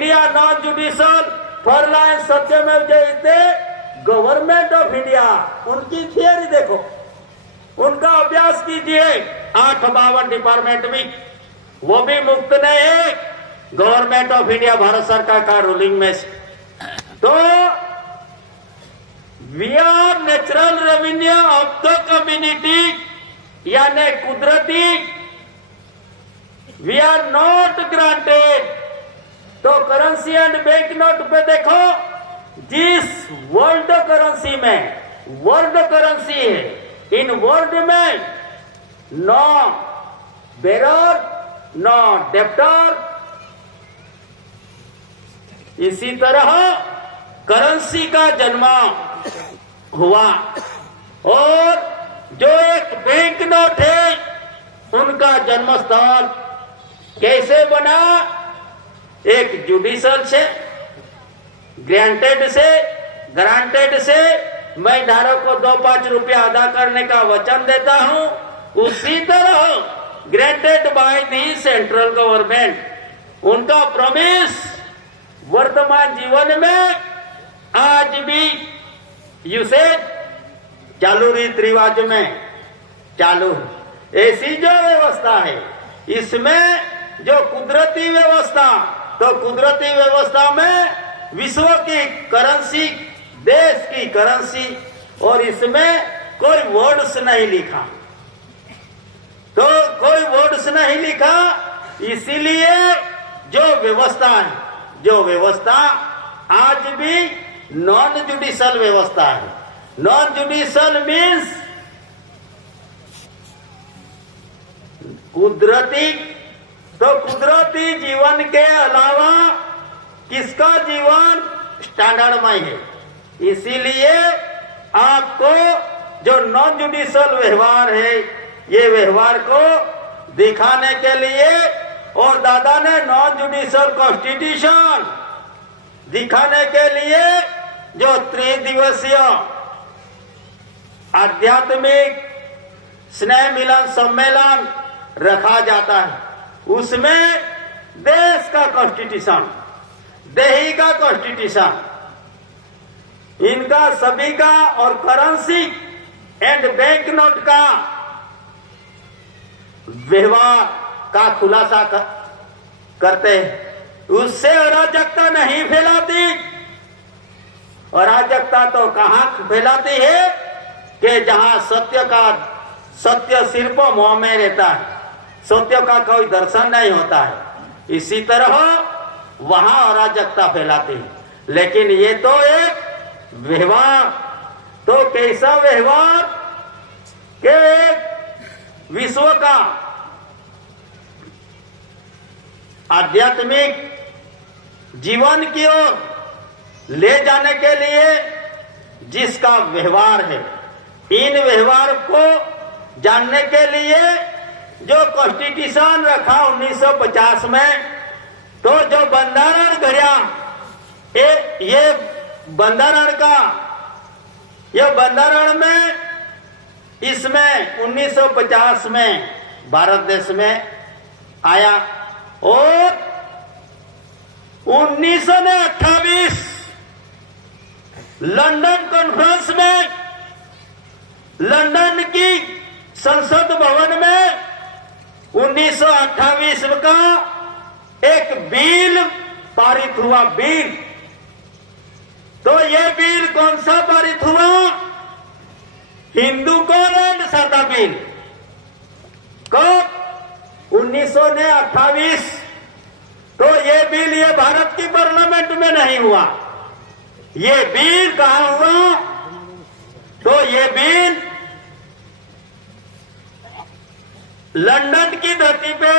India non judicial for law and सत्यमेव जयते government of India, उनकी थियरी देखो, उनका अभ्यास कीजिए। 852 डिपार्टमेंट में वो भी मुक्त नहीं है गवर्नमेंट ऑफ इंडिया भारत सरकार का रूलिंग में से। तो we are natural revenue of the community, यानी कुदरती, वी आर नॉट ग्रांटेड। तो करेंसी एंड बैंक नोट पे देखो, जिस वर्ल्ड करेंसी में वर्ल्ड करेंसी है, इन वर्ल्ड में नो बेरर नो डेप्टर, इसी तरह करेंसी का जन्म हुआ। और जो एक बैंक नोट है उनका जन्म स्थल कैसे बना? एक जुडिशियल से, ग्रांटेड से मैं धारक को 2-5 रुपया अदा करने का वचन देता हूं, उसी तरह granted by the central government, उनका प्रॉमिस वर्तमान जीवन में आज भी यूसेज चालू, रीत रिवाज में चालू है। ऐसी जो व्यवस्था है, इसमें जो कुदरती व्यवस्था, तो कुदरती व्यवस्था में विश्व की करेंसी, देश की करेंसी, और इसमें कोई वर्ड्स नहीं लिखा, तो कोई वर्ड्स नहीं लिखा, इसीलिए जो व्यवस्था है, जो व्यवस्था आज भी नॉन जुडिशियल व्यवस्था है। नॉन जुडिशियल मीन्स कुदरती, तो कुदरती जीवन के अलावा किसका जीवन स्टैंडर्डमय है। इसीलिए आपको जो नॉन जुडिशियल व्यवहार है, ये व्यवहार को दिखाने के लिए, और दादा ने नॉन जुडिशियल कॉन्स्टिट्यूशन दिखाने के लिए जो 3 दिवसीय आध्यात्मिक स्नेह मिलन सम्मेलन रखा जाता है, उसमें देश का कॉन्स्टिट्यूशन, देही का कॉन्स्टिट्यूशन, इनका सभी का, और करेंसी एंड बैंक नोट का व्यवहार का खुलासा करते हैं। उससे अराजकता नहीं फैलाती। अराजकता तो कहां फैलाती है कि जहां सत्य सिर्फ मुंह में रहता है, सत्य का कोई दर्शन नहीं होता है, इसी तरह वहां अराजकता फैलाती है। लेकिन ये तो एक व्यवहार, तो कैसा व्यवहार के विश्व का आध्यात्मिक जीवन की ओर ले जाने के लिए जिसका व्यवहार है, इन व्यवहार को जानने के लिए जो कॉन्स्टिट्यूशन रखा 1950 में, तो जो बंधारण घड़ा, ये बंधारण का, ये बंधारण में, इसमें 1950 में भारत देश में आया, और 1928 लंदन कॉन्फ्रेंस में, लंदन की संसद भवन में 1928 का एक बिल पारित हुआ। बिल, तो ये बिल कौन सा पारित हुआ? Hindu code and Sarda bill. कब? 1928। तो ये बिल ये भारत की पार्लियामेंट में नहीं हुआ, ये बिल कहां हुआ? तो ये बिल लंदन की धरती पे,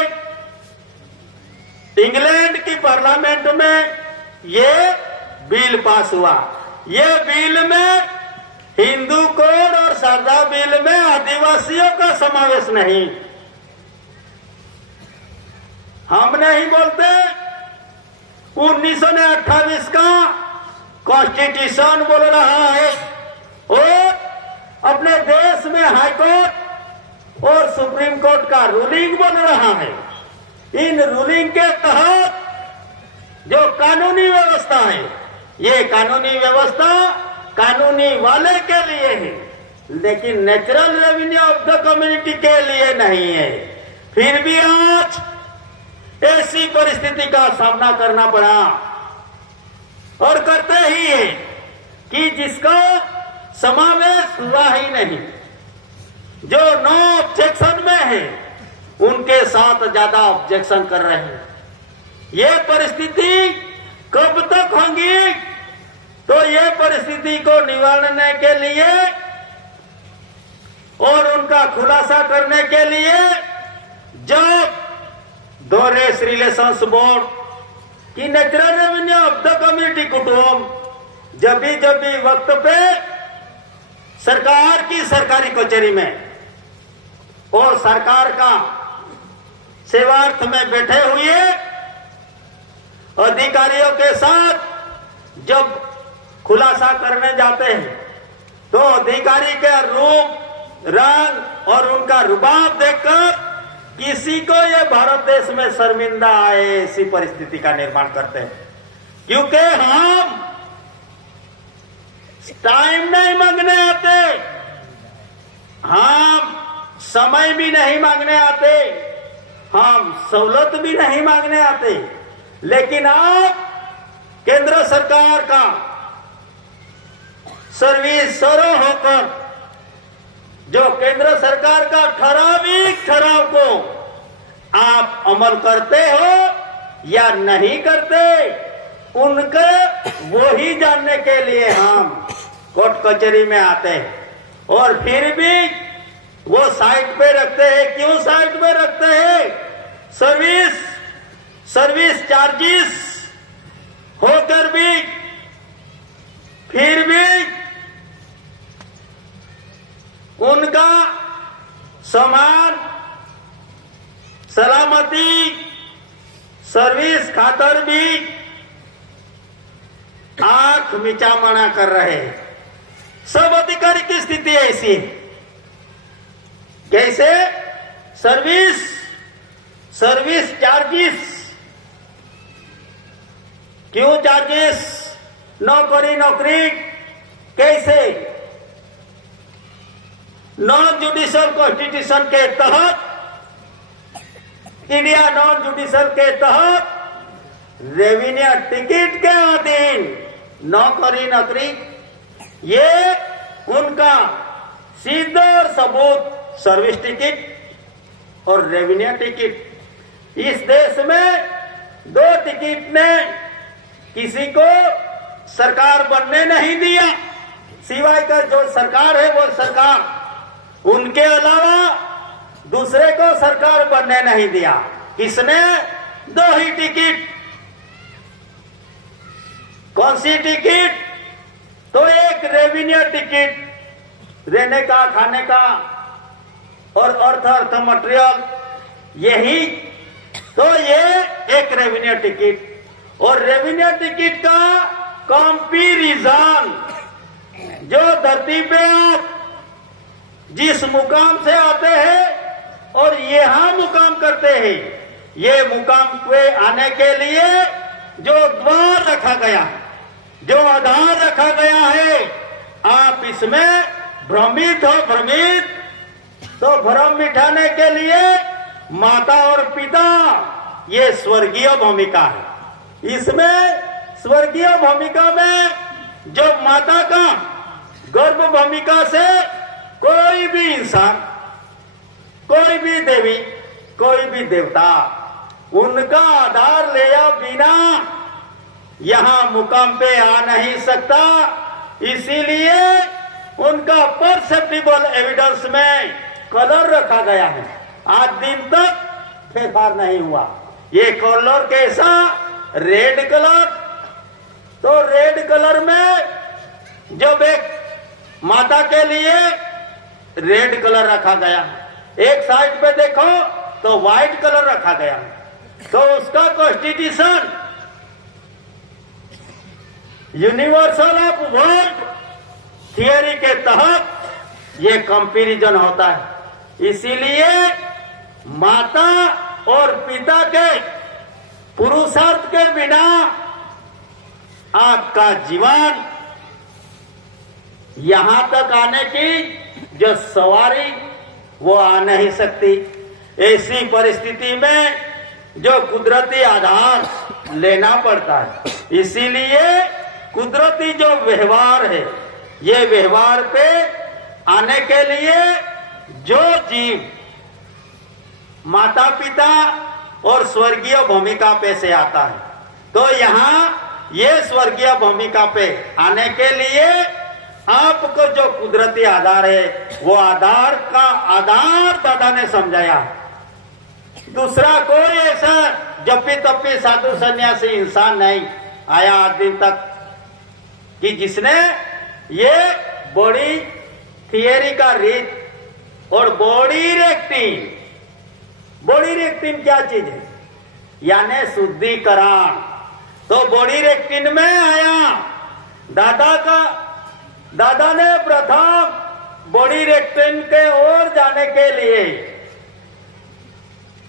इंग्लैंड की पार्लियामेंट में ये बिल पास हुआ। ये बिल में हिंदू कोड और सरदा बिल में आदिवासियों का समावेश नहीं। हम नहीं बोलते 1928 का कॉन्स्टिट्यूशन बोल रहा है, और अपने देश में हाई कोर्ट और सुप्रीम कोर्ट का रूलिंग बोल रहा है। इन रूलिंग के तहत जो कानूनी व्यवस्था है। ये कानूनी व्यवस्था कानूनी वाले के लिए है, लेकिन natural revenue of the community के लिए नहीं है। फिर भी आज ऐसी परिस्थिति का सामना करना पड़ा और करते ही है कि जिसका समावेश हुआ ही नहीं, जो नो ऑब्जेक्शन में है उनके साथ ज्यादा ऑब्जेक्शन कर रहे हैं। ये परिस्थिति कब तक होंगी? तो ये परिस्थिति को निवारने के लिए और उनका खुलासा करने के लिए जब दो रेस रिलेशंस बोर्ड की natural revenue of the community कुटुंब जब भी वक्त पे सरकार की सरकारी कचहरी में और सरकार का सेवार्थ में बैठे हुए अधिकारियों के साथ जब खुलासा करने जाते हैं तो अधिकारी के रूप, रंग और उनका रुबाब देखकर किसी को ये भारत देश में शर्मिंदा आए ऐसी परिस्थिति का निर्माण करते हैं। क्योंकि हम टाइम नहीं मांगने आते, हम समय भी नहीं मांगने आते, हम सहूलत भी नहीं मांगने आते, लेकिन आप केंद्र सरकार का सर्विस सरो होकर जो केंद्र सरकार का ठराव को आप अमल करते हो या नहीं करते, उनके वो ही जानने के लिए हम कोर्ट कचहरी में आते हैं। और फिर भी वो साइड पे रखते हैं। क्यों साइड पे रखते हैं? सर्विस चार्जेस होकर भी फिर भी उनका सामान सलामती सर्विस खातर भी आंख मिचामना कर रहे हैं। सब अधिकारी की स्थिति ऐसी है। कैसे? Service charges. क्यों चार्जेस? नौकरी कैसे? नॉन जुडिशियल कॉन्स्टिट्यूशन के तहत, इंडिया नॉन जुडिशियल के तहत रेवेन्यू टिकट के अधीन नौकरी ये उनका सीधा और सबूत सर्विस टिकट और रेवेन्यू टिकट। इस देश में दो टिकट ने किसी को सरकार बनने नहीं दिया, सिवाय का जो सरकार है वो सरकार, उनके अलावा दूसरे को सरकार बनने नहीं दिया। किसने? दो ही टिकट। कौन सी टिकट? तो एक रेवेन्यू टिकट, रहने का, खाने का और अर्थ मटेरियल, यही तो ये एक रेवेन्यू टिकट। और रेवेन्यू टिकट का कंपैरिजन जो धरती पे आप जिस मुकाम से आते हैं और यहां मुकाम करते हैं, ये मुकाम पे आने के लिए जो द्वार रखा गया, जो आधार रखा गया है, आप इसमें भ्रमित तो भ्रम मिटाने के लिए माता और पिता ये स्वर्गीय भूमिका है। इसमें स्वर्गीय भूमिका में जो माता का गर्भ भूमिका से कोई भी इंसान, कोई भी देवी, कोई भी देवता उनका आधार लिया बिना यहां मुकाम पे आ नहीं सकता। इसीलिए उनका परसेप्टिबल एविडेंस में कलर रखा गया है। आज दिन तक फेरफार नहीं हुआ। ये कलर कैसा? Red colour. तो रेड कलर में जब एक माता के लिए रेड कलर रखा गया, एक साइड पे देखो तो व्हाइट कलर रखा गया, तो उसका constitution universal of world theory के तहत ये कंपैरिजन होता है। इसीलिए माता और पिता के पुरुषार्थ के बिना आपका जीवन यहां तक आने की जो सवारी वो आ नहीं सकती। ऐसी परिस्थिति में जो कुदरती आधार लेना पड़ता है, इसीलिए कुदरती जो व्यवहार है, ये व्यवहार पे आने के लिए जो जीव माता पिता और स्वर्गीय भूमिका पे से आता है, तो यहाँ ये स्वर्गीय भूमिका पे आने के लिए आपको जो कुदरती आधार है, वो आधार का आधार दादा ने समझाया। दूसरा कोई ऐसा जप्पी तप्पी साधु सन्यासी इंसान नहीं आया आज दिन तक कि जिसने ये बॉडी थियरी का रीत और बॉडी रेक्टिन क्या चीज है, यानी शुद्धिकरण। तो बॉडी रेक्टिन में आया दादा ने प्रथम बॉडी रेक्टिन के ओर जाने के लिए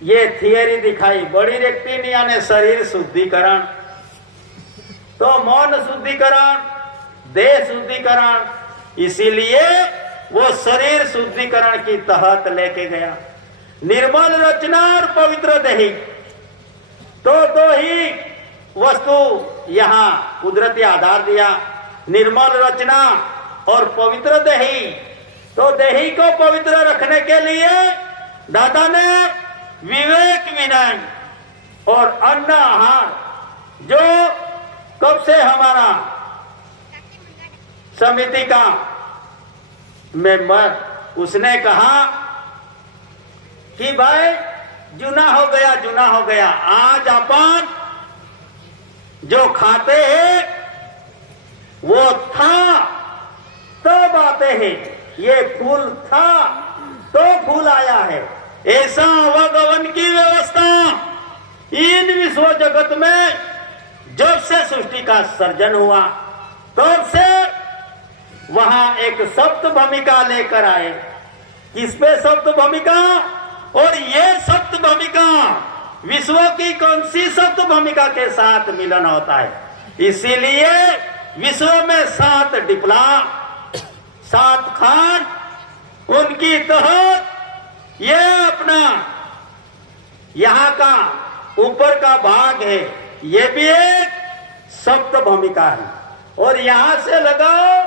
ये थियरी दिखाई। बॉडी रेक्टिन यानी शरीर शुद्धिकरण, तो मौन शुद्धिकरण, देह शुद्धिकरण, इसीलिए वो शरीर शुद्धिकरण की तहत लेके गया। निर्मल रचना और पवित्र देही, तो दो ही वस्तु यहाँ कुदरती आधार दिया, निर्मल रचना और पवित्र देही। तो देही को पवित्र रखने के लिए दादा ने विवेक विनय और अन्न आहार, जो कब से हमारा समिति का मेंबर, उसने कहा कि भाई जुना हो गया, आज अपन जो खाते हैं वो था तब आते हैं, ये फूल था तो फूल आया है। ऐसा आवागमन की व्यवस्था इन विश्व जगत में जब से सृष्टि का सर्जन हुआ तब से वहां एक सप्त भूमिका लेकर आए। किस पे सप्त भूमिका? और ये सप्त भूमिका विश्व की कौन सी सप्त भूमिका के साथ मिलन होता है? इसीलिए विश्व में 7 डिप्ला, 7 खान, उनकी तहत ये अपना यहाँ का ऊपर का भाग है, ये भी एक सप्त भूमिका है। और यहां से लगाओ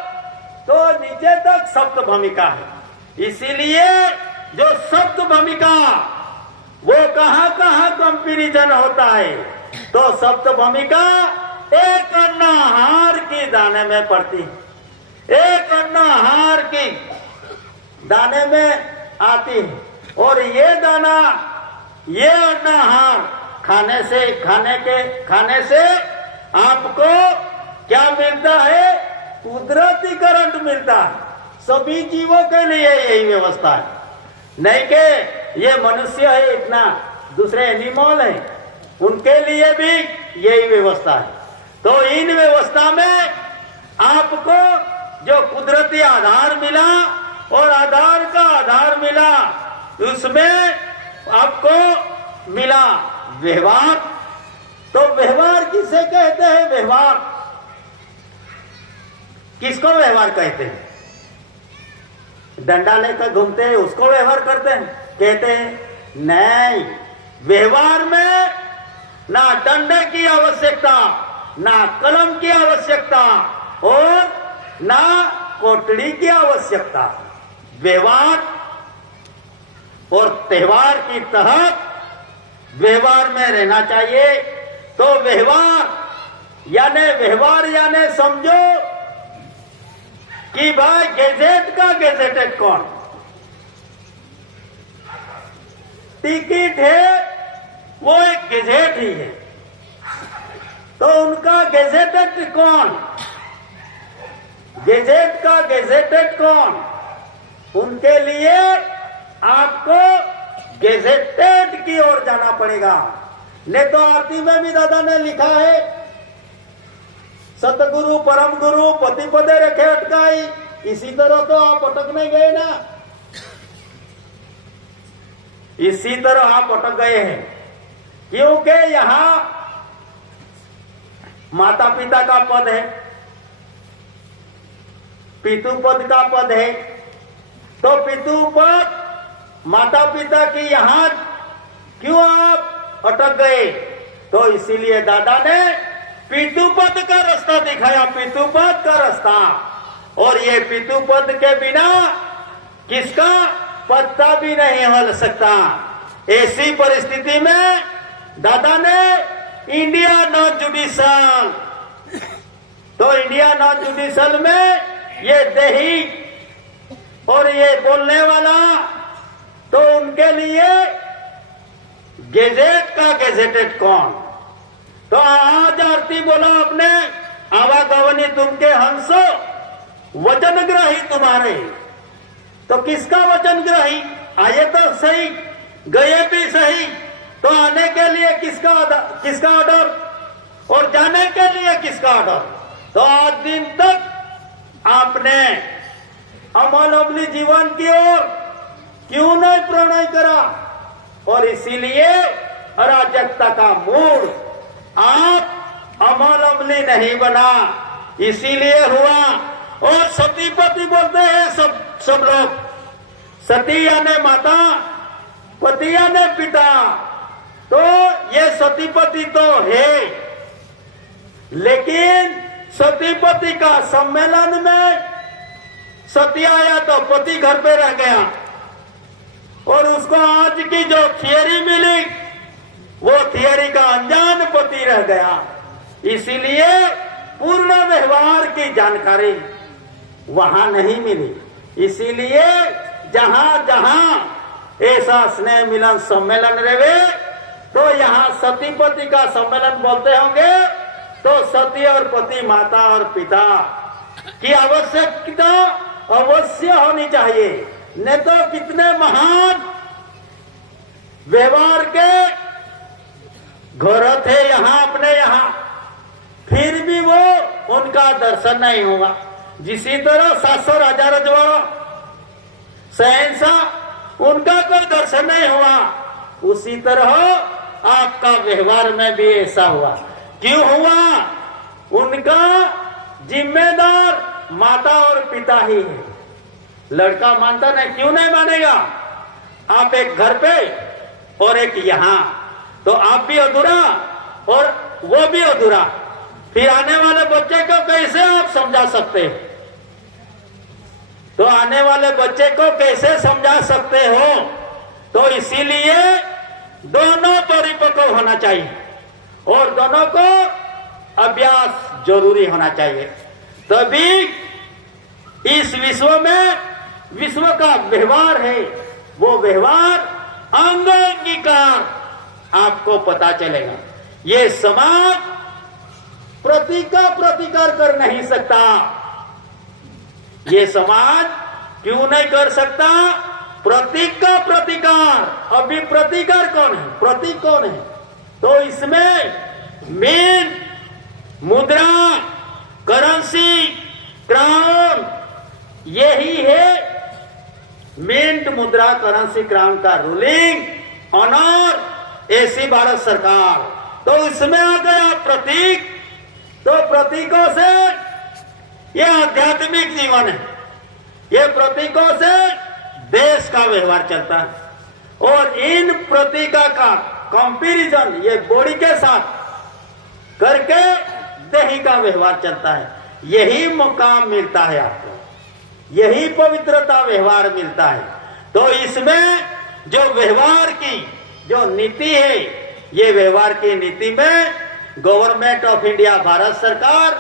तो नीचे तक सप्त भूमिका है। इसीलिए जो सप्त भूमिका वो कहां कहां कंपेरिजन होता है, तो सप्त भूमिका एक अन्न आहार की दाने में पड़ती है, एक अन्न आहार की दाने में आती है। और ये दाना, ये अन्न आहार खाने से आपको क्या मिलता है? कुदरती करंट मिलता है। सभी जीवों के लिए यही व्यवस्था है, नहीं कि ये मनुष्य है इतना, दूसरे एनिमल है उनके लिए भी यही व्यवस्था है। तो इन व्यवस्था में आपको जो कुदरती आधार मिला और आधार का आधार मिला, उसमें आपको मिला व्यवहार। तो व्यवहार किसे कहते हैं? व्यवहार किसको व्यवहार कहते हैं? डंडा लेकर घूमते हैं उसको व्यवहार करते हैं कहते हैं? नहीं, व्यवहार में ना डंडे की आवश्यकता, ना कलम की आवश्यकता और ना कोटड़ी की आवश्यकता। व्यवहार और त्यौहार की तहत व्यवहार में रहना चाहिए। तो व्यवहार यानी समझो कि भाई गैजेट का गैजेटेड कौन? टिकट है वो एक गैजेट ही है, तो उनका गैजेटेड कौन? गैजेट का गैजेटेड कौन? उनके लिए आपको गैजेटेड की ओर जाना पड़ेगा। नहीं तो आरती में भी दादा ने लिखा है, सतगुरु परम गुरु पति पदे रखे अटकाई। इसी तरह तो आप अटक नहीं गए ना, इसी तरह आप अटक गए हैं, क्योंकि यहां माता पिता का पद है, पितु पद का पद है। तो पितु पद माता पिता की यहां क्यों आप अटक गए? तो इसीलिए दादा ने पितु पद का रास्ता दिखाया, पितु पद का रास्ता। और ये पितु पद के बिना किसका पत्ता भी नहीं हिल सकता। ऐसी परिस्थिति में दादा ने इंडिया नॉन जुडिशल, तो इंडिया नॉन जुडिशल में ये देही और ये बोलने वाला, तो उनके लिए गेजेट का गेजेटेड कौन? तो आज आरती बोला अपने आवागवनी तुमके हंसो वचनग्राही तुम्हारे। तो किसका वचनग्राही? आए तो सही, गए भी सही, तो आने के लिए किसका ऑर्डर और जाने के लिए किसका ऑर्डर? तो आज दिन तक आपने अमल अमली जीवन की ओर क्यों नहीं प्रणय करा? और इसीलिए अराजकता का मूड आप अमल अमली नहीं बना, इसीलिए हुआ। और सती पति बोलते हैं सब लोग, सती यानी माता, पति यानी पिता। तो ये सती पति तो है, लेकिन सती पति का सम्मेलन में सती आया तो पति घर पे रह गया, और उसको आज की जो थियरी मिली वो थियरी का अनजान पति रह गया। इसीलिए पूर्ण व्यवहार की जानकारी वहां नहीं मिली। इसीलिए जहां जहां ऐसा स्नेह मिलन सम्मेलन रहे, तो यहाँ सती पति का सम्मेलन बोलते होंगे, तो सती और पति, माता और पिता की आवश्यकता अवश्य होनी चाहिए। नहीं तो कितने महान व्यवहार के घर थे यहाँ अपने यहाँ, फिर भी वो उनका दर्शन नहीं होगा। जिसी तरह 700 राजा रजवाड़ा शहंशाह, उनका कोई दर्शन नहीं हुआ, उसी तरह आपका व्यवहार में भी ऐसा हुआ। क्यों हुआ? उनका जिम्मेदार माता और पिता ही है। लड़का मानता नहीं, क्यों नहीं मानेगा? आप एक घर पे और एक यहाँ, तो आप भी अधूरा और वो भी अधूरा। फिर आने वाले बच्चे को कैसे आप समझा सकते हैं? तो आने वाले बच्चे को कैसे समझा सकते हो? तो इसीलिए दोनों परिपक्व होना चाहिए और दोनों को अभ्यास जरूरी होना चाहिए। तभी इस विश्व में, विश्व का व्यवहार है, वो व्यवहार अंगीकार आपको पता चलेगा। ये समाज प्रतीक का प्रतिकार कर नहीं सकता। ये समाज क्यों नहीं कर सकता? प्रतीक का प्रतिकार। अभी प्रतिकार कौन है? प्रतीक कौन है? तो इसमें मेन मुद्रा, करेंसी, क्राउन, यही है मिंट, मुद्रा, करेंसी, क्राउन का रूलिंग ऑनर ऐसी भारत सरकार। तो इसमें आ गया प्रतीक। तो प्रतीकों से यह आध्यात्मिक जीवन है, ये प्रतीकों से देश का व्यवहार चलता है। और इन प्रतीकों का कंपैरिजन ये बॉडी के साथ करके देही का व्यवहार चलता है। यही मुकाम मिलता है आपको, यही पवित्रता व्यवहार मिलता है। तो इसमें जो व्यवहार की जो नीति है, ये व्यवहार की नीति में गवर्नमेंट ऑफ इंडिया भारत सरकार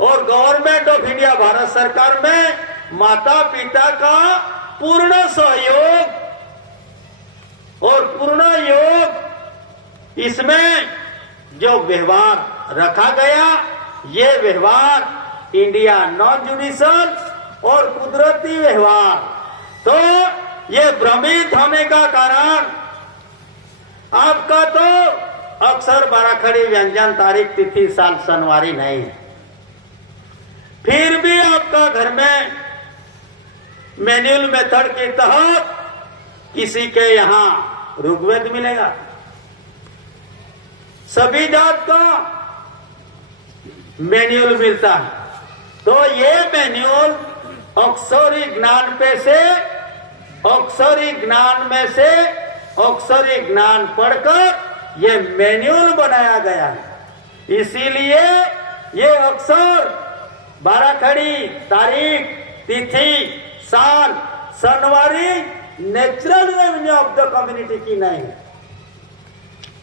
और गवर्नमेंट ऑफ इंडिया भारत सरकार में माता पिता का पूर्ण सहयोग और पूर्ण योग, इसमें जो व्यवहार रखा गया, ये व्यवहार इंडिया नॉन जुडिशल और कुदरती व्यवहार। तो ये भ्रमित होने का कारण आपका तो अक्सर बाराखड़ी व्यंजन तारीख तिथि साल सनवारी नहीं है, फिर भी आपका घर में मैनुअल मेथड के तहत किसी के यहां ऋग्वेद मिलेगा। सभी जात का मैन्युअल मिलता है। तो ये मैन्युअल अक्षरी ज्ञान में से अक्षरी ज्ञान पढ़कर ये मैन्युअल बनाया गया है। इसीलिए ये अक्षर 12 खड़ी, तारीख, तिथि, साल, सनवारी natural revenue of the community की नहीं है।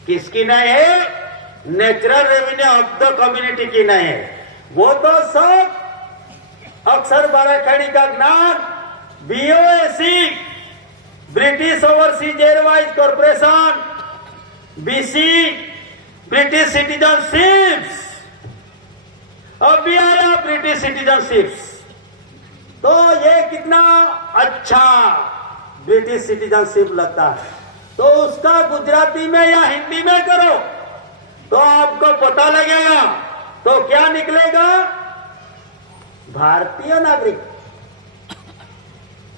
किसकी नहीं है? Natural revenue of the community की नहीं है। वो तो सब अक्षर 12 खड़ी का ज्ञान BOAC, British overseas airways corporation, BC, British citizenships, अब भी आया ब्रिटिश सिटीजनशिप्स। तो ये कितना अच्छा ब्रिटिश सिटीजनशिप लगता है। तो उसका गुजराती में या हिंदी में करो तो आपको पता लगेगा। तो क्या निकलेगा? भारतीय नागरिक।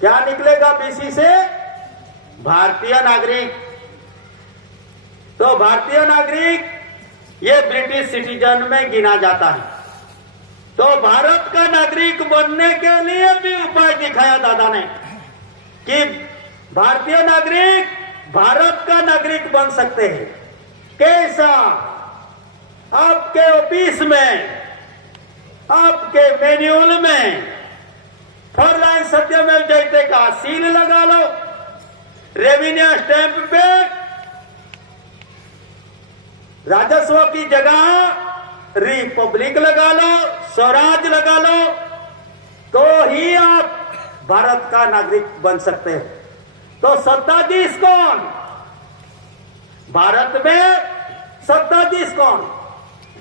क्या निकलेगा बीसी से? भारतीय नागरिक। तो भारतीय नागरिक ये ब्रिटिश सिटीजन में गिना जाता है। तो भारत का नागरिक बनने के लिए भी उपाय दिखाया दादा ने कि भारतीय नागरिक भारत का नागरिक बन सकते हैं। कैसा? आपके ऑफिस में, आपके मैन्युअल में 4 लाइन सत्यमेव जयते का सील लगा लो, रेवेन्यू स्टैंप पे राजस्व की जगह रिपब्लिक लगा लो, स्वराज लगा लो, तो ही आप भारत का नागरिक बन सकते हैं। तो सत्ताधीश कौन? भारत में सत्ताधीश कौन?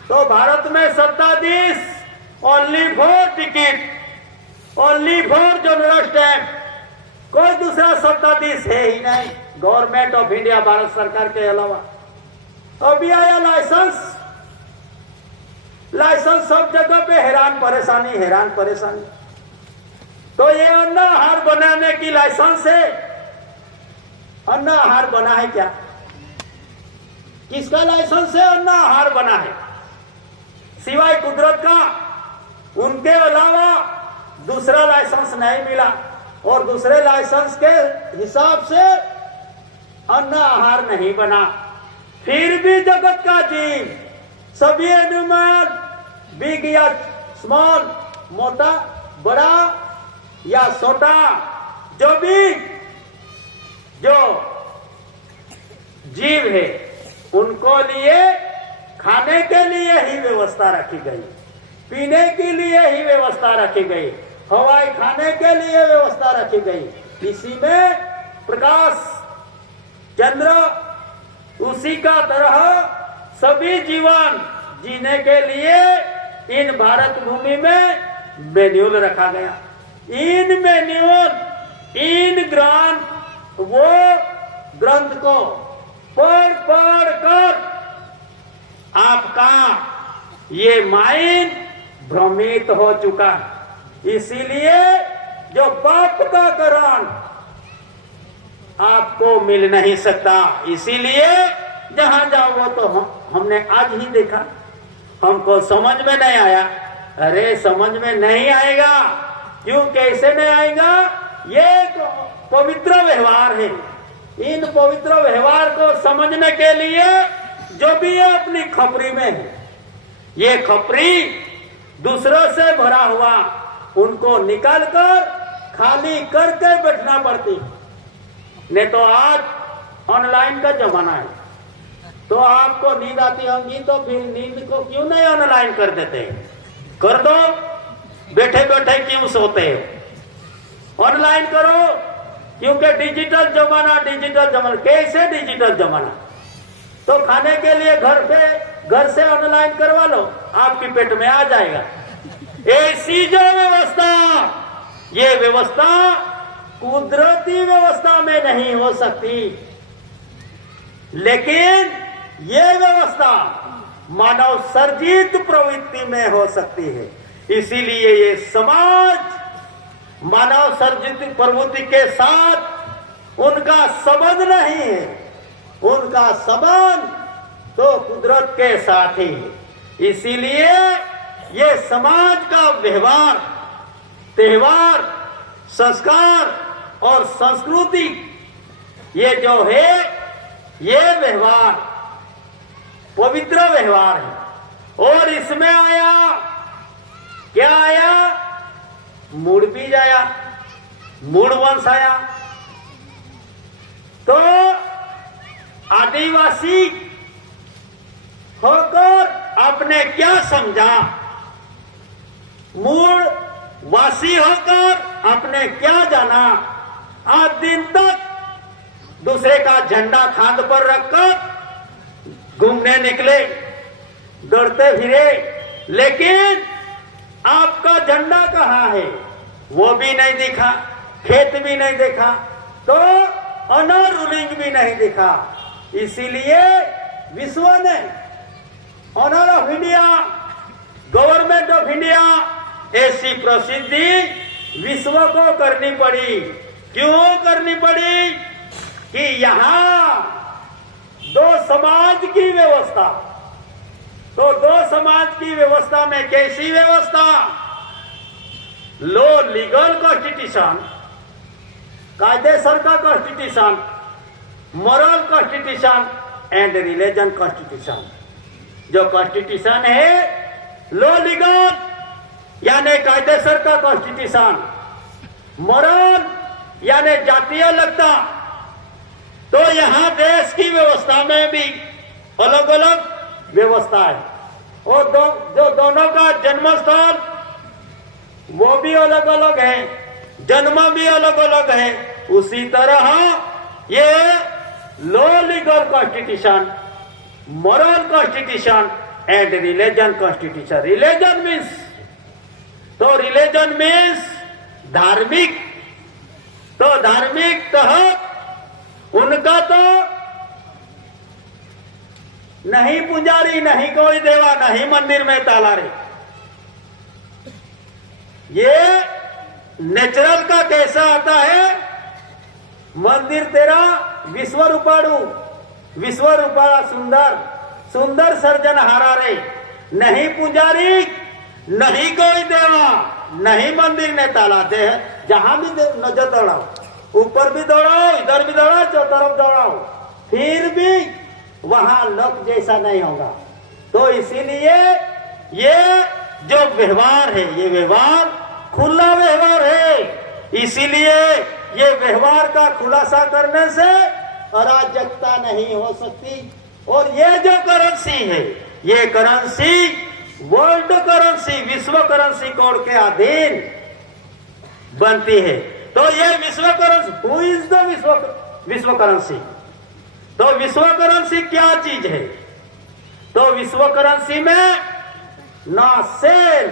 तो भारत में सत्ताधीश only for ticket, only for general stamp, कोई दूसरा सत्ताधीश है ही नहीं गवर्नमेंट ऑफ इंडिया, भारत सरकार के अलावा। अभी आया लाइसेंस। लाइसेंस सब जगह पे हैरान परेशानी। तो ये अन्न आहार बनाने की लाइसेंस है। अन्न आहार बना है क्या? किसका लाइसेंस है? अन्न आहार बना है। सिवाय कुदरत का उनके अलावा दूसरा लाइसेंस नहीं मिला, और दूसरे लाइसेंस के हिसाब से अन्न आहार नहीं बना। फिर भी जगत का जीव, सभी एनिमल, बिग या स्मॉल, मोटा, बड़ा या छोटा, जो जीव है उनको लिए खाने के लिए ही व्यवस्था रखी गई, पीने के लिए ही व्यवस्था रखी गई, हवाई खाने के लिए व्यवस्था रखी गई। इसी में प्रकाश चंद्र, उसी का तरह सभी जीवन जीने के लिए इन भारत भूमि में मैन्युअल रखा गया। इन मैन्युअल, इन ग्रंथ, वो ग्रंथ को पढ़ कर आपका ये माइंड भ्रमित हो चुका है। इसीलिए जो पाप का कारण आपको मिल नहीं सकता। इसीलिए जहां जाओ वो तो हमने आज ही देखा, हमको समझ में नहीं आया। अरे समझ में नहीं आएगा, क्यों? कैसे नहीं आएगा? ये तो पवित्र व्यवहार है। इन पवित्र व्यवहार को समझने के लिए जो भी है अपनी खपरी में है, ये खपरी दूसरों से भरा हुआ, उनको निकालकर खाली करके बैठना पड़ती। नहीं तो आज ऑनलाइन का जमाना है, तो आपको नींद आती होगी तो फिर नींद को क्यों नहीं ऑनलाइन कर देते? कर दो, बैठे बैठे क्यों सोते हो? ऑनलाइन करो, क्योंकि डिजिटल जमाना। कैसे डिजिटल जमाना? तो खाने के लिए घर से ऑनलाइन करवा लो, आपके पेट में आ जाएगा। ऐसी जो व्यवस्था, ये व्यवस्था कुदरती व्यवस्था में नहीं हो सकती, लेकिन ये व्यवस्था मानव सर्जित प्रवृत्ति में हो सकती है। इसीलिए ये समाज मानव सर्जित प्रवृत्ति के साथ उनका संबंध नहीं है, उनका संबंध तो कुदरत के साथ ही है। इसीलिए ये समाज का व्यवहार, त्योहार, संस्कार और संस्कृति, ये जो है ये व्यवहार पवित्र व्यवहार है। और इसमें आया क्या आया? मूड बीज आया, मूड वंश आया। तो आदिवासी होकर आपने क्या समझा? मूल वासी होकर आपने क्या जाना? आज दिन तक दूसरे का झंडा खांद पर रखकर घूमने निकले, दौड़ते फिरे, लेकिन आपका झंडा कहाँ है? वो भी नहीं दिखा, खेत भी नहीं देखा, तो ऑनर रूलिंग भी नहीं दिखा। इसीलिए विश्व ने honour of India, government of India ऐसी प्रसिद्धि विश्व को करनी पड़ी। क्यों करनी पड़ी? कि यहाँ दो समाज की व्यवस्था, तो दो समाज की व्यवस्था में कैसी व्यवस्था? लो लीगल कॉन्स्टिट्यूशन, कायदेसर का constitution, moral constitution and religion constitution. जो कॉन्स्टिट्यूशन है लो लीगल यानी कायदेसर का कॉन्स्टिट्यूशन, मॉरल यानी जातीय लगता, तो यहां देश की व्यवस्था में भी अलग अलग व्यवस्था है। और जो दोनों का जन्म स्थल वो भी अलग अलग है, जन्म भी अलग अलग है। उसी तरह ये लो legal constitution, moral constitution and religion constitution. Religion means, तो रिलीजन मीन्स धार्मिक, तो धार्मिक तहत उनका तो नहीं पुजारी, नहीं कोई देवा, नहीं मंदिर में ताला रे। ये नेचुरल का कैसा आता है? मंदिर तेरा विश्व रूपाड़ू, विश्व रूपाड़ा सुंदर, सुंदर सर्जनहारा रे। नहीं पुजारी, नहीं कोई देवा, नहीं मंदिर ने ताला दे। जहां भी नजर दौड़ाओ, ऊपर भी दौड़ाओ, इधर भी दौड़ाओ, चौतरफ दौड़ाओ, फिर भी वहां लोक जैसा नहीं होगा। तो इसीलिए ये जो व्यवहार है, ये व्यवहार खुला व्यवहार है। इसीलिए ये व्यवहार का खुलासा करने से अराजकता नहीं हो सकती। और ये जो करेंसी है, ये करेंसी वर्ल्ड करेंसी, विश्व करेंसी कोड के अधीन बनती है। तो ये विश्व करेंसी, हु इज द विश्व करेंसी? तो विश्व करेंसी क्या चीज है? तो विश्व करेंसी में ना सेल,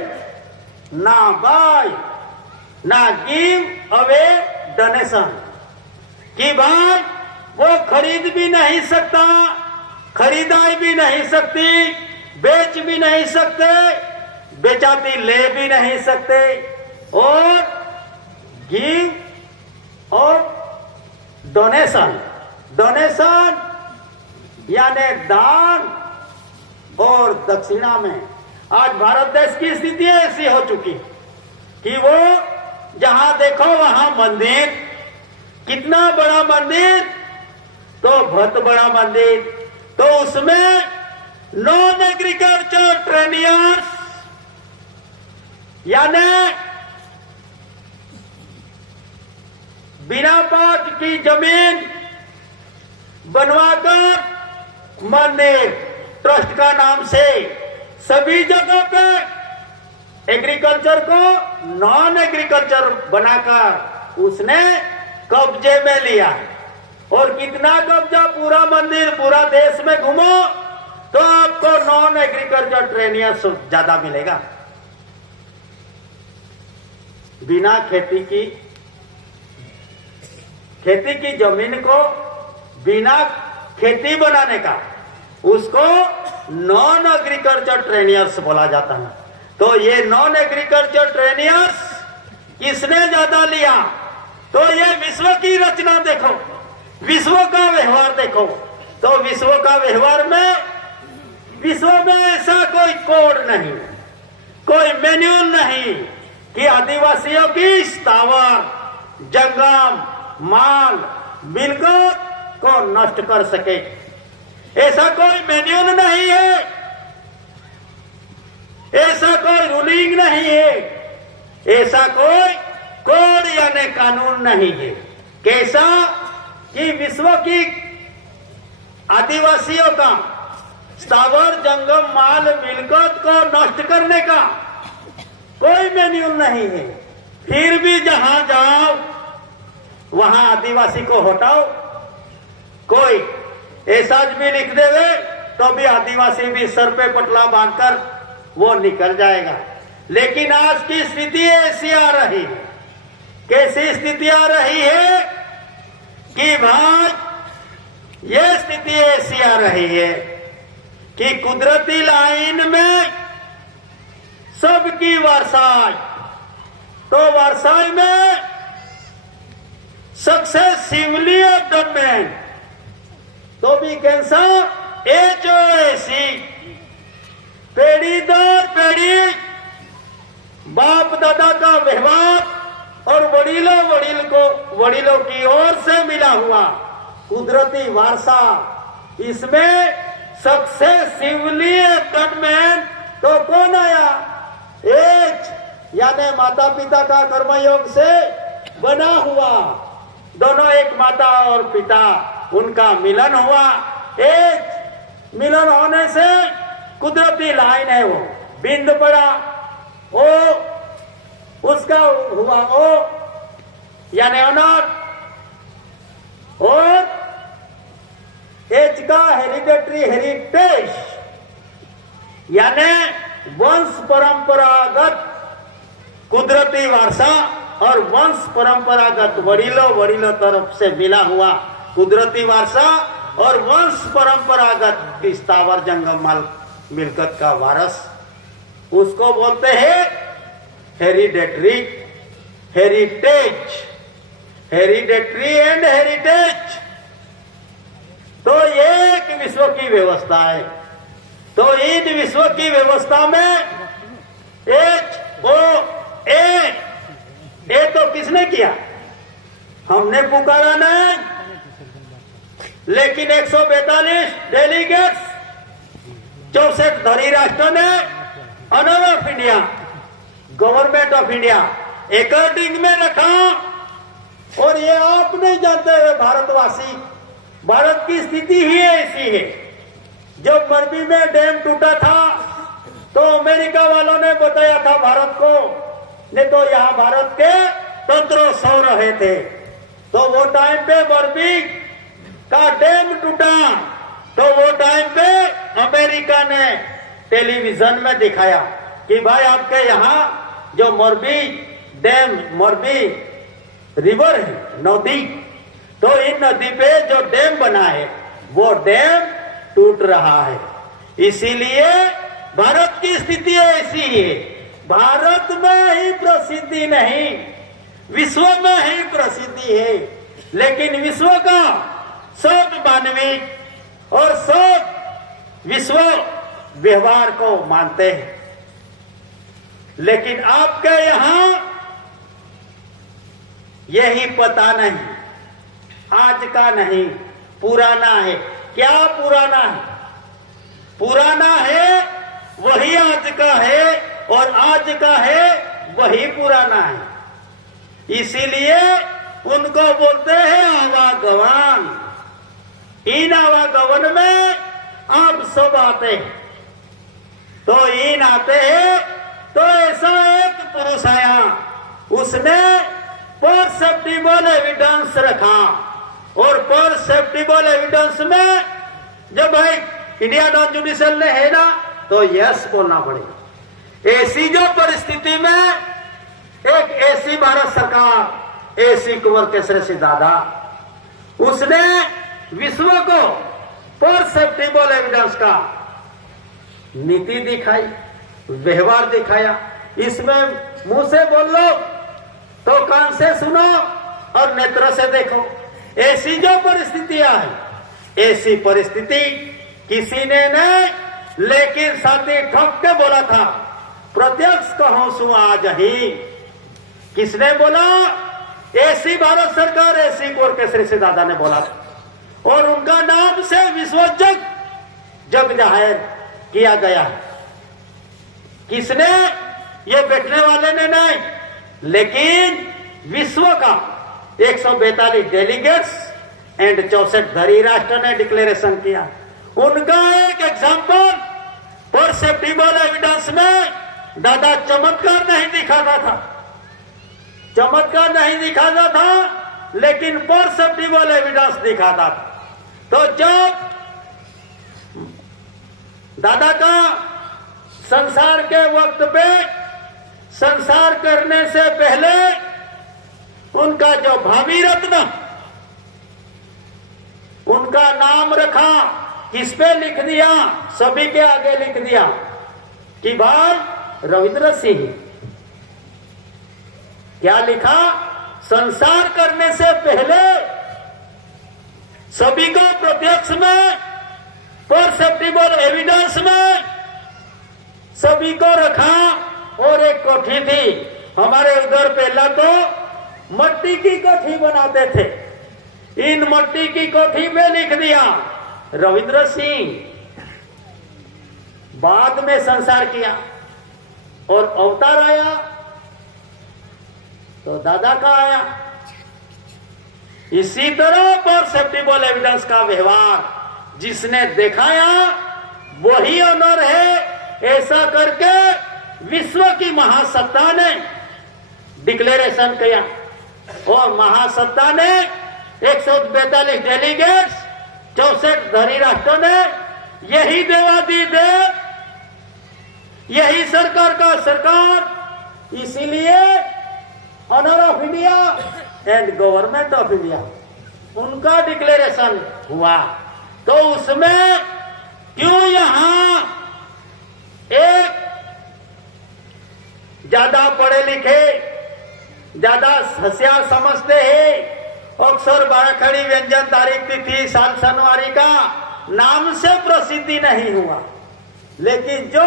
ना बाय, ना गिव अवे डोनेशन की बात वो खरीद भी नहीं सकता, खरीदाई भी नहीं सकती, बेच भी नहीं सकते, बेचाती ले भी नहीं सकते। और गिव और डोनेशन, डोनेशन यानी दान और दक्षिणा में आज भारत देश की स्थिति ऐसी हो चुकी कि वो जहां देखो वहां मंदिर, कितना बड़ा मंदिर, तो बहुत बड़ा मंदिर, तो उसमें नॉन एग्रीकल्चर ट्रेनियर्स यानी बिना पाक की जमीन बनवाकर मंदिर ट्रस्ट का नाम से सभी जगह पे एग्रीकल्चर को नॉन एग्रीकल्चर बनाकर उसने कब्जे में लिया। और कितना कब्जा? पूरा मंदिर, पूरा देश में घूमो तो आपको नॉन एग्रीकल्चर ट्रेनियर्स ज्यादा मिलेगा। बिना खेती की जमीन को बिना खेती बनाने का उसको नॉन एग्रीकल्चर ट्रेनियर्स बोला जाता है। तो ये नॉन एग्रीकल्चर ट्रेनियर्स किसने ज्यादा लिया? तो ये विश्व की रचना देखो, विश्व का व्यवहार देखो। तो विश्व का व्यवहार में, विश्व में ऐसा कोई कोड नहीं, मैन्युअल नहीं कि आदिवासियों की स्थावर, जंगम, माल, मिलकत को नष्ट कर सके। ऐसा कोई मैन्युअल नहीं है, ऐसा कोई रूलिंग नहीं है, ऐसा कोई कोड यानी कानून नहीं है। कैसा कि विश्व की आदिवासियों का स्थावर, जंगम, माल, मिलकत को नष्ट करने का कोई मैन्युअल नहीं है। फिर भी जहां जाओ वहां आदिवासी को हटाओ। कोई ऐसा भी लिख देवे तो भी आदिवासी भी सर पे पटला बांधकर वो निकल जाएगा। लेकिन आज की स्थिति ऐसी आ रही है। कैसी स्थिति आ रही है कि भाई ये स्थिति ऐसी आ रही है कि कुदरती लाइन में सबकी वर्षाई, तो वर्षाई में सक्सेसिवली डेवलपमेंट तो भी कैंसर एचओएसी पीढ़ी दर पीढ़ी बाप दादा का व्यवहार और वडीलों की ओर से मिला हुआ कुदरती वारसा, इसमें सक्सेसिवली डेवलपमेंट तो कौन आया? एच यानी माता पिता का कर्मयोग से बना हुआ, दोनों एक माता और पिता उनका मिलन हुआ। एच मिलन होने से कुदरती लाइन है, वो बिंद पड़ा, ओ उसका हुआ ओ यानी अनाथ, और एच का हेरिडेटरी हेरिटेज यानी वंश परंपरागत कुदरती वारसा और वंश परंपरागत वडीलों तरफ से मिला हुआ कुदरती वारसा और वंश परंपरागत स्थावर, जंगम, माल, मिलकत का वारस, उसको बोलते हैं hereditary heritage, hereditary and heritage. तो ये एक विश्व की व्यवस्था है। तो इन विश्व की व्यवस्था में एच ओ ए तो किसने किया? हमने पुकारा नहीं, लेकिन 142 डेलीगेट्स 64 धनी राष्ट्रों ने honour of India, government of India according में रखा। और ये आप नहीं जानते हुए भारतवासी, भारत की स्थिति ही ऐसी है। जब मरबी में डैम टूटा था तो अमेरिका वालों ने बताया था भारत को, नहीं तो यहाँ भारत के तंत्र सो रहे थे। तो वो टाइम पे मरबी का डैम टूटा तो वो टाइम पे अमेरिका ने टेलीविजन में दिखाया कि भाई आपके यहाँ जो मरबी डैम, मरबी रिवर है, नदी, तो इन नदी पे जो डैम बना है वो डैम टूट रहा है। इसीलिए भारत की स्थिति ऐसी है। भारत में ही प्रसिद्धि नहीं, विश्व में ही प्रसिद्धि है। लेकिन विश्व का सब मानविक और सब विश्व व्यवहार को मानते हैं। लेकिन आपके यहां यही पता नहीं, आज का नहीं, पुराना है। क्या पुराना है? पुराना है वही आज का है, और आज का है वही पुराना है। इसीलिए उनको बोलते हैं आवागमन। इन आवागमन में आप सब आते हैं। तो इन आते हैं तो ऐसा एक पुरुष आया, उसने परसेप्टिबल एविडेंस रखा। और परसेप्टिबल एविडेंस में जब भाई इंडिया नॉन जुडिशियल ने है ना, तो यस बोलना पड़ेगा। ऐसी जो परिस्थिति में एक ऐसी भारत सरकार, ऐसी कुंवर केसरी सिंह दादा, उसने विश्व को परसेप्टिबल एविडेंस का नीति दिखाई, व्यवहार दिखाया। इसमें मुंह से बोल लो तो कान से सुनो और नेत्र से देखो। ऐसी जो परिस्थितियां हैं, ऐसी परिस्थिति किसी ने नहीं, लेकिन साथी ठोक के बोला था, प्रत्यक्ष कहूं सु आज ही। किसने बोला? एसी भारत सरकार, एसी कोर केसरी से दादा ने बोला और उनका नाम से विश्व जग जाहिर किया गया। किसने? ये बैठने वाले ने नहीं, लेकिन विश्व का 142 डेलीगेट्स एंड 64 धरी राष्ट्र ने डिक्लेरेशन किया। उनका एक एग्जाम्पल परसेप्टिबल एविडेंस में दादा चमत्कार नहीं दिखाता था, चमत्कार नहीं दिखाता था, लेकिन परसेप्टिबल एविडेंस दिखाता था। तो जब दादा का संसार के वक्त पे संसार करने से पहले उनका जो भावी रत्न, उनका नाम रखा, किस पे लिख दिया? सभी के आगे लिख दिया कि भाई रविंद्र सिंह। क्या लिखा? संसार करने से पहले सभी को प्रत्यक्ष में, परसेप्टिबल एविडेंस में सभी को रखा। और एक कोठी थी हमारे उधर, पहला तो मट्टी की कोठी बनाते थे, इन मट्टी की कोठी में लिख दिया रविंद्र सिंह। बाद में संसार किया और अवतार आया तो दादा का आया। इसी तरह परसेप्टिबल एविडेंस का व्यवहार जिसने दिखाया वही ऑनर है। ऐसा करके विश्व की महासत्ता ने डिक्लेरेशन किया और महासत्ता ने 142 डेलीगेट्स, 64 धरी राष्ट्रों ने यही देवादी देव, यही सरकार का सरकार, इसीलिए honour of India and government of India उनका डिक्लेरेशन हुआ। तो उसमें क्यों यहां एक ज्यादा पढ़े लिखे, ज्यादा होशियार समझते हैं, अक्सर बाराखड़ी व्यंजन तारीख तिथि साल सनवारी का नाम से प्रसिद्धि नहीं हुआ, लेकिन जो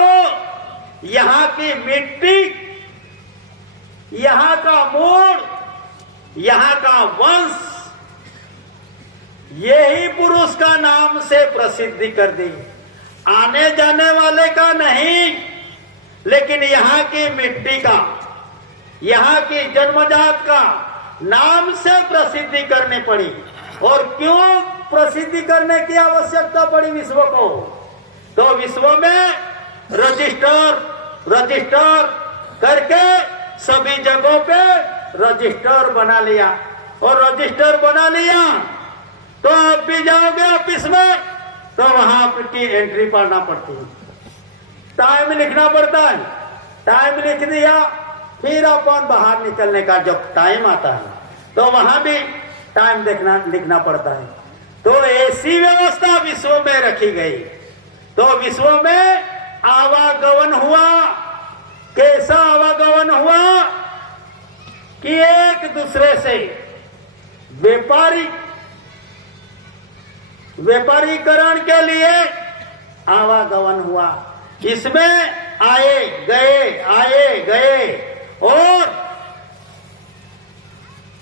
यहाँ की मिट्टी, यहाँ का मूल, यहाँ का वंश, यही पुरुष का नाम से प्रसिद्धि कर दी। आने जाने वाले का नहीं, लेकिन यहाँ की मिट्टी का, यहाँ की जन्मजात का नाम से प्रसिद्धि करनी पड़ी। और क्यों प्रसिद्धि करने की आवश्यकता पड़ी विश्व को? तो विश्व में रजिस्टर करके सभी जगहों पे रजिस्टर बना लिया। और रजिस्टर बना लिया तो आप भी जाओगे ऑफिस में तो वहां की एंट्री पढ़ना पड़ती है, टाइम लिखना पड़ता है, टाइम लिख दिया, फिर अपन बाहर निकलने का जब टाइम आता है तो वहां भी टाइम लिखना पड़ता है। तो ऐसी व्यवस्था विश्व में रखी गई। तो विश्व में आवागमन हुआ। कैसा आवागमन हुआ कि एक दूसरे से व्यापारीकरण के लिए आवागमन हुआ। इसमें आए गए और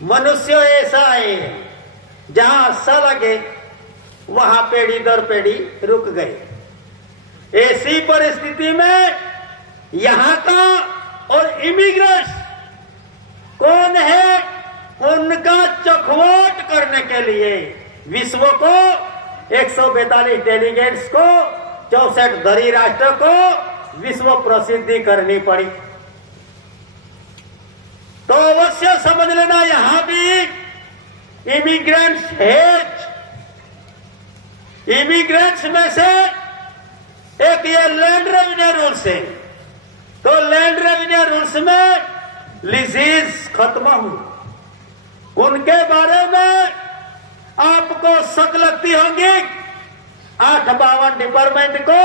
मनुष्य ऐसा है जहां अच्छा लगे वहां पेढ़ी दर पेढ़ी रुक गए। ऐसी परिस्थिति में यहां का और इमिग्रेंट्स कौन है, उनका चखवट करने के लिए विश्व को 142 डेलीगेट्स को, 64 धरी राष्ट्र को विश्व प्रसिद्धि करनी पड़ी। तो अवश्य समझ लेना यहां भी इमिग्रेंट्स है। इमिग्रेंट्स में से एक ये लैंड रेवेन्यू रूल्स है। तो लैंड रेवेन्यू रूल्स में लीजेस खत्म हुई, उनके बारे में आपको शक लगती होंगी 852 डिपार्टमेंट को।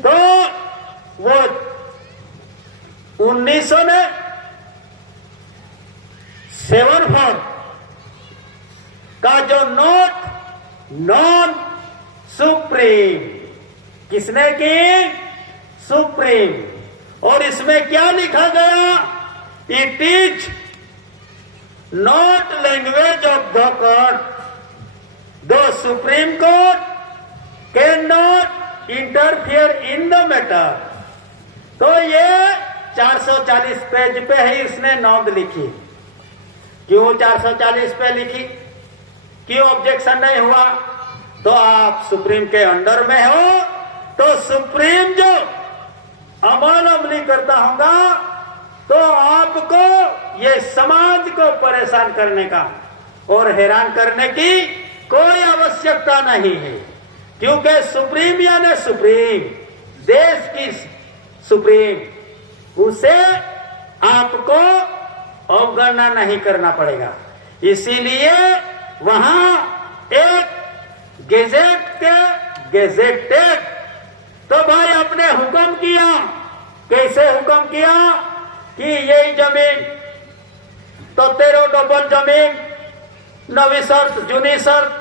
तो वो 1974 का जो नोट नॉन सुप्रीम, किसने की? सुप्रीम, और इसमें क्या लिखा गया? It is not language of the court, the supreme court can not interfere in the matter. तो ये 440 पेज पे ही इसने नोंद लिखी। क्यों 440 पे लिखी? क्यों ऑब्जेक्शन नहीं हुआ? तो आप सुप्रीम के अंडर में हो, तो सुप्रीम जो अमली करता होगा, तो आपको ये समाज को परेशान करने का और हैरान करने की कोई आवश्यकता नहीं है, क्योंकि सुप्रीम यानी सुप्रीम, देश की सुप्रीम, उसे आपको अवगणना नहीं करना पड़ेगा। इसीलिए वहां एक गेजेट के गेजेटेड, तो भाई आपने हुक्म किया। कैसे हुक्म किया? कि यही जमीन तो तेरो डबल जमीन, नवी शर्त जूनी शर्त,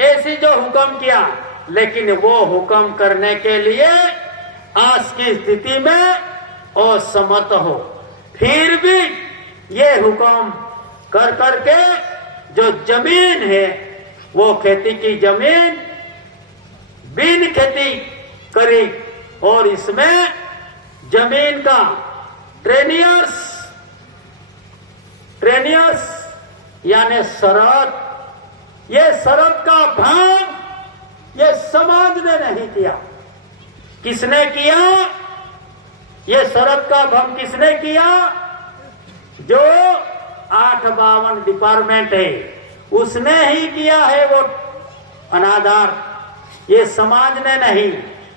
ऐसी जो हुक्म किया। लेकिन वो हुक्म करने के लिए आज की स्थिति में असमर्थ हो, फिर भी ये हुक्म कर करके जो जमीन है वो खेती की जमीन बिन खेती करी, और इसमें जमीन का ट्रेनियर्स यानी शरत, ये शरत का भंग ये समाज ने नहीं किया। किसने किया? ये शरत का भंग किसने किया? जो 852 डिपार्टमेंट है उसने ही किया है वो अनादर, ये समाज ने नहीं।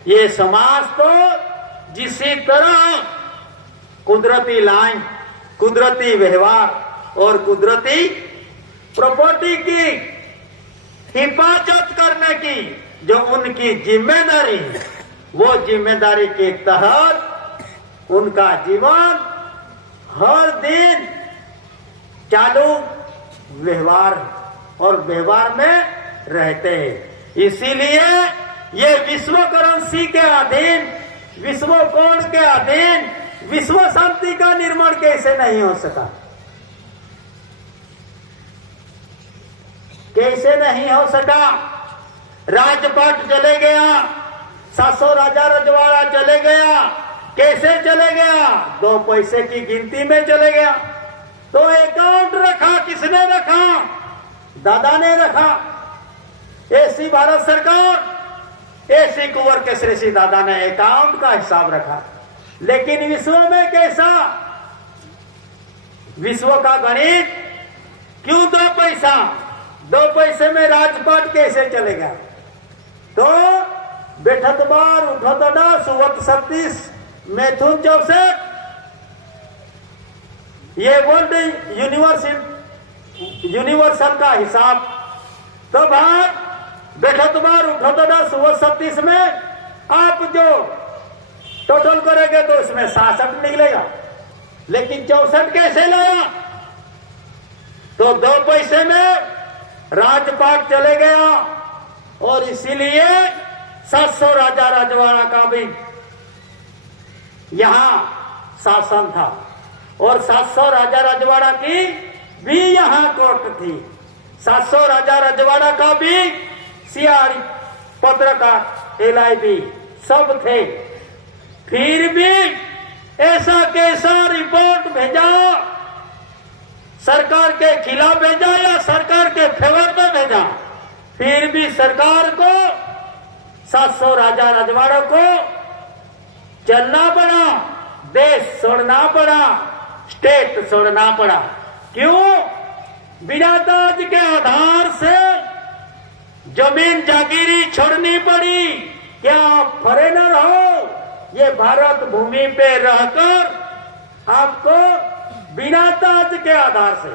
ये समाज तो जिसी तरह कुदरती लाइन, कुदरती व्यवहार और कुदरती प्रॉपर्टी की हिफाजत करने की जो उनकी जिम्मेदारी है, वो जिम्मेदारी के तहत उनका जीवन हर दिन चालू व्यवहार और व्यवहार में रहते हैं। इसीलिए ये विश्व करेंसी के अधीन, विश्व कोण के अधीन विश्व शांति का निर्माण कैसे नहीं हो सका? कैसे नहीं हो सका? राजपाट चले गया, 700 राजा रजवाड़ा चले गया। कैसे चले गया? 2 पैसे की गिनती में चले गया। तो अकाउंट रखा, किसने रखा? दादा ने रखा। ऐसी भारत सरकार, ऐसी कुंवर केसरी दादा ने अकाउंट का हिसाब रखा। लेकिन विश्व में कैसा? विश्व का गणित क्यों 2 पैसा? 2 पैसे में राजपाट कैसे चलेगा? तो बैठत बार उठत 10 सुवत 36 मैथुन 64, ये वर्ल्ड यूनिवर्सल का हिसाब। तो बार बैठत बार उठत 10 सुवत 36 में आप जो टोटल करेंगे तो इसमें 66 निकलेगा। लेकिन 64 कैसे लाया? तो 2 पैसे में राजपाट चले गया, और इसीलिए 700 राजा रजवाड़ा का भी यहां शासन था, और 700 राजा रजवाड़ा की भी यहां कोर्ट थी। 700 राजा रजवाड़ा का भी सियारी, पत्रकार, LIB सब थे। फिर भी ऐसा कैसा रिपोर्ट भेजा? सरकार के खिलाफ भेजा या सरकार के फेवर में भेजा? फिर भी सरकार को 700 राजा रजवाड़ों को चलना पड़ा, देश छोड़ना पड़ा, स्टेट छोड़ना पड़ा। क्यों? बिना दाज के आधार से जमीन जागीरी छोड़नी पड़ी। क्या आप फॉरेनर हो? ये भारत भूमि पे रहकर आपको बिना ताज के आधार से,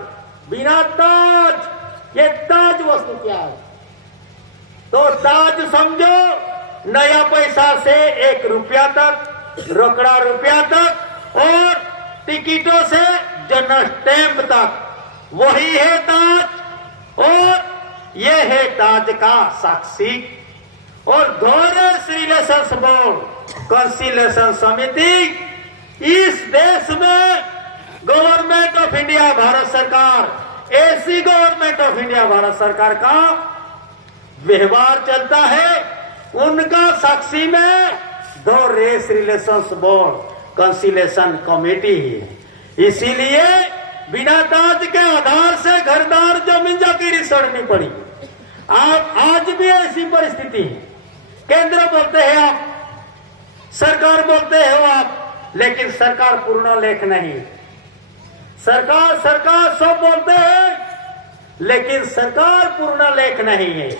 बिना ताज, ये ताज वस्तु क्या है? तो ताज समझो नया पैसा से 1 रुपया तक, रोकड़ा रुपया तक, और टिकटों से जनरल स्टैंप तक, वही है ताज। और ये है ताज का साक्षी। और धोरेस रिलेशंस बोर्ड कंसिलेशन समिति इस देश में गवर्नमेंट ऑफ इंडिया भारत सरकार, ऐसी गवर्नमेंट ऑफ इंडिया भारत सरकार का व्यवहार चलता है, उनका साक्षी में 2 race relations board conciliation committee है। इसीलिए बिना ताज के आधार से घरदार जमीन जागीरी सड़नी पड़ी। आप आज भी ऐसी परिस्थिति है, केंद्र बोलते हैं आप, सरकार बोलते हो आप, लेकिन सरकार पूर्ण लेख नहीं। सरकार सब बोलते हैं, लेकिन सरकार पूर्ण लेख नहीं है।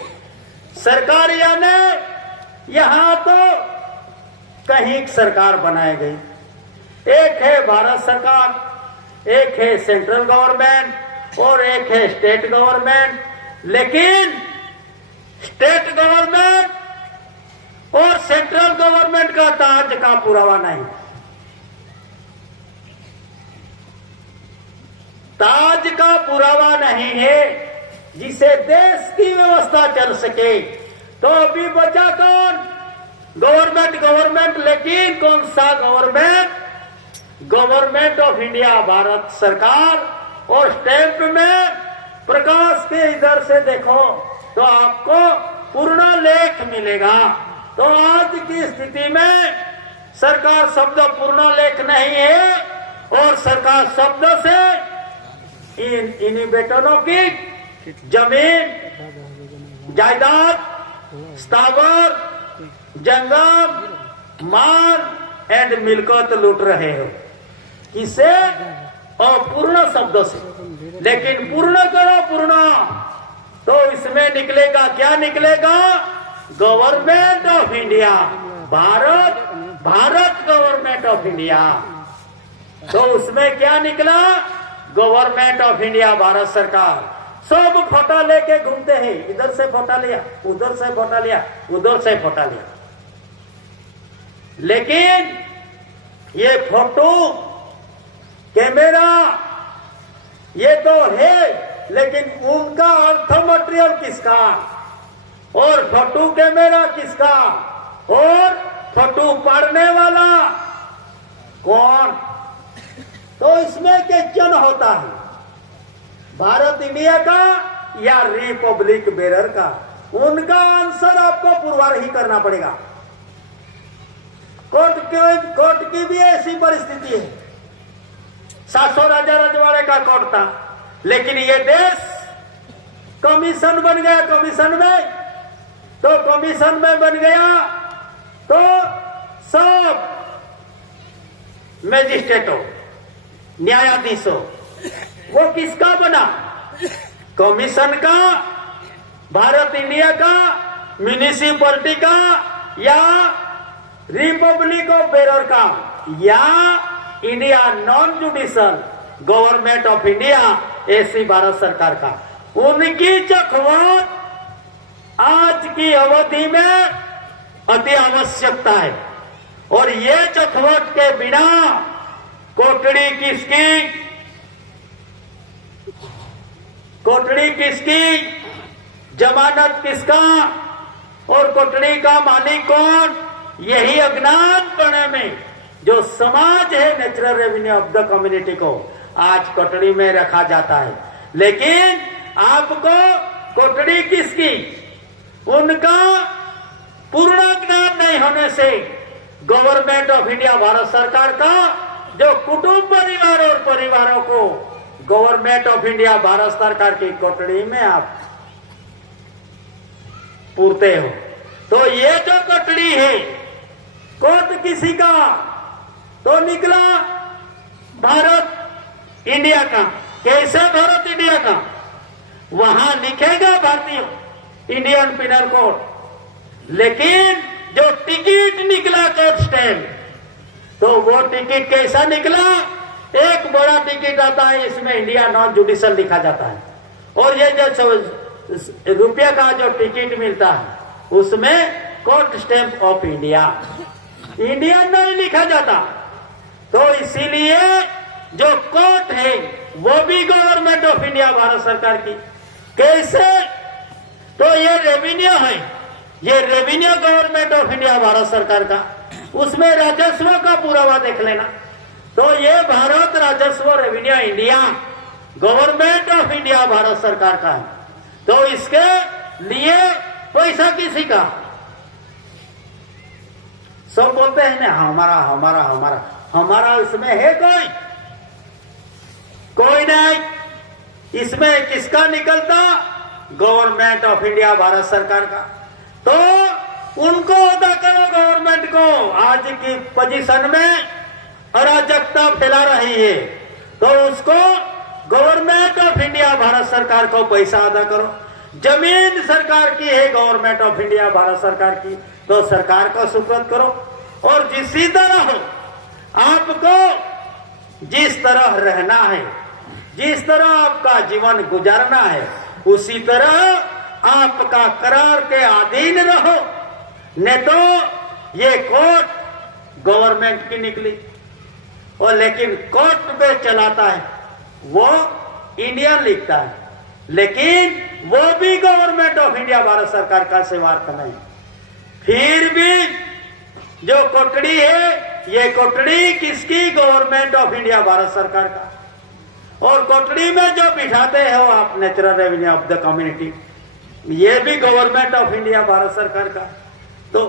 सरकार यानी यहां तो कहीं सरकार बनाई गई, एक है भारत सरकार, एक है सेंट्रल गवर्नमेंट और एक है स्टेट गवर्नमेंट। लेकिन स्टेट गवर्नमेंट और सेंट्रल गवर्नमेंट का ताज का पुरावा नहीं, ताज का पुरावा नहीं है जिसे देश की व्यवस्था चल सके। तो अभी बचा कौन? गवर्नमेंट, लेकिन कौन सा government? Government of India Bharat सरकार। और स्टैंप में प्रकाश के इधर से देखो तो आपको पूर्ण लेख मिलेगा। तो आज की स्थिति में सरकार शब्द पूर्ण लेख नहीं है, और सरकार शब्द से इन्हीं बेटनों की जमीन, जायदाद, स्थावर, जंगम, माल एंड मिल्कत लूट रहे हो। किसे? अपूर्ण शब्दों से। लेकिन पूर्ण करो, पूर्ण, तो इसमें निकलेगा क्या? निकलेगा government of India Bharat government of India. तो उसमें क्या निकला? गवर्नमेंट ऑफ इंडिया भारत सरकार। सब फोटो लेके घूमते हैं, इधर से फोटो लिया, उधर से फोटो लिया, उधर से फोटो लिया। लेकिन ये फोटो कैमरा ये तो है, लेकिन उनका अर्थ मटेरियल किसका? और फोटो कैमरा किसका? और फोटो पढ़ने वाला कौन? तो इसमें क्वेश्चन होता है, भारत इंडिया का या रिपब्लिक बेरर का? उनका आंसर आपको पुरवार ही करना पड़ेगा। कोर्ट की भी ऐसी परिस्थिति है। 700 राजा रजवाड़े का कोर्ट था, लेकिन ये देश कमीशन बन गया। कमीशन में बन गया तो सब मैजिस्ट्रेटों, न्यायाधीशों, वो किसका बना? कमीशन का, भारत इंडिया का, म्युनिसिपैलिटी का, या रिपब्लिक ऑफ बेरर का, या India non judicial government of India ऐसी भारत सरकार का? उनकी चखवट आज की अवधि में अति आवश्यकता है। और ये चखवट के बिना कोटड़ी किसकी, जमानत किसका, और कोटड़ी का मालिक कौन? यही अज्ञानपणे में जो समाज है, natural revenue of the community को आज कोटड़ी में रखा जाता है। लेकिन आपको कोटड़ी किसकी? उनका पूर्ण ज्ञान नहीं होने से गवर्नमेंट ऑफ इंडिया भारत सरकार का जो कुटुंब परिवार और परिवारों को गवर्नमेंट ऑफ इंडिया भारत सरकार की कोटड़ी में आप पूरते हो। तो ये जो कोटड़ी है, कोर्ट किसी का? तो निकला भारत इंडिया का। कैसे भारत इंडिया का? वहां लिखेगा भारतीय इंडियन पिनल कोड, लेकिन जो टिकट निकला कोर्ट स्टैम्प, तो वो टिकट कैसा निकला? एक बड़ा टिकट आता है, इसमें इंडिया नॉन जुडिशियल लिखा जाता है, और ये जो रुपया का जो टिकट मिलता है उसमें court stamp of India, Indian नहीं लिखा जाता। तो इसीलिए जो कोर्ट है वो भी गवर्नमेंट ऑफ इंडिया भारत सरकार की। कैसे? तो ये रेवेन्यू है, ये revenue government of India Bharat सरकार का। उसमें राजस्व का पुरावा देख लेना। तो ये भारत राजस्व revenue India government of India Bharat सरकार का है। तो इसके लिए पैसा किसी का, सब बोलते हैं ना हमारा हमारा हमारा हमारा, इसमें है कोई नहीं। इसमें किसका निकलता? गवर्नमेंट ऑफ इंडिया भारत सरकार का। तो उनको अदा करो गवर्नमेंट को। आज की पोजीशन में अराजकता फैला रही है, तो उसको गवर्नमेंट ऑफ इंडिया भारत सरकार को पैसा अदा करो। जमीन सरकार की है, गवर्नमेंट ऑफ इंडिया भारत सरकार की, तो सरकार को सुपुर्द करो। और जिसी तरह आपको जिस तरह रहना है, जिस तरह आपका जीवन गुजारना है, उसी तरह आपका करार के अधीन रहो। नहीं तो ये कोर्ट गवर्नमेंट की निकली, और लेकिन कोर्ट पे चलाता है वो इंडियन लिखता है, लेकिन वो भी गवर्नमेंट ऑफ इंडिया भारत सरकार का सेवार्थ नहीं। फिर भी जो कोटड़ी है, ये कोटड़ी किसकी? गवर्नमेंट ऑफ इंडिया भारत सरकार का। और कोटड़ी में जो बिठाते हो आप natural revenue of the community, ये भी गवर्नमेंट ऑफ इंडिया भारत सरकार का। तो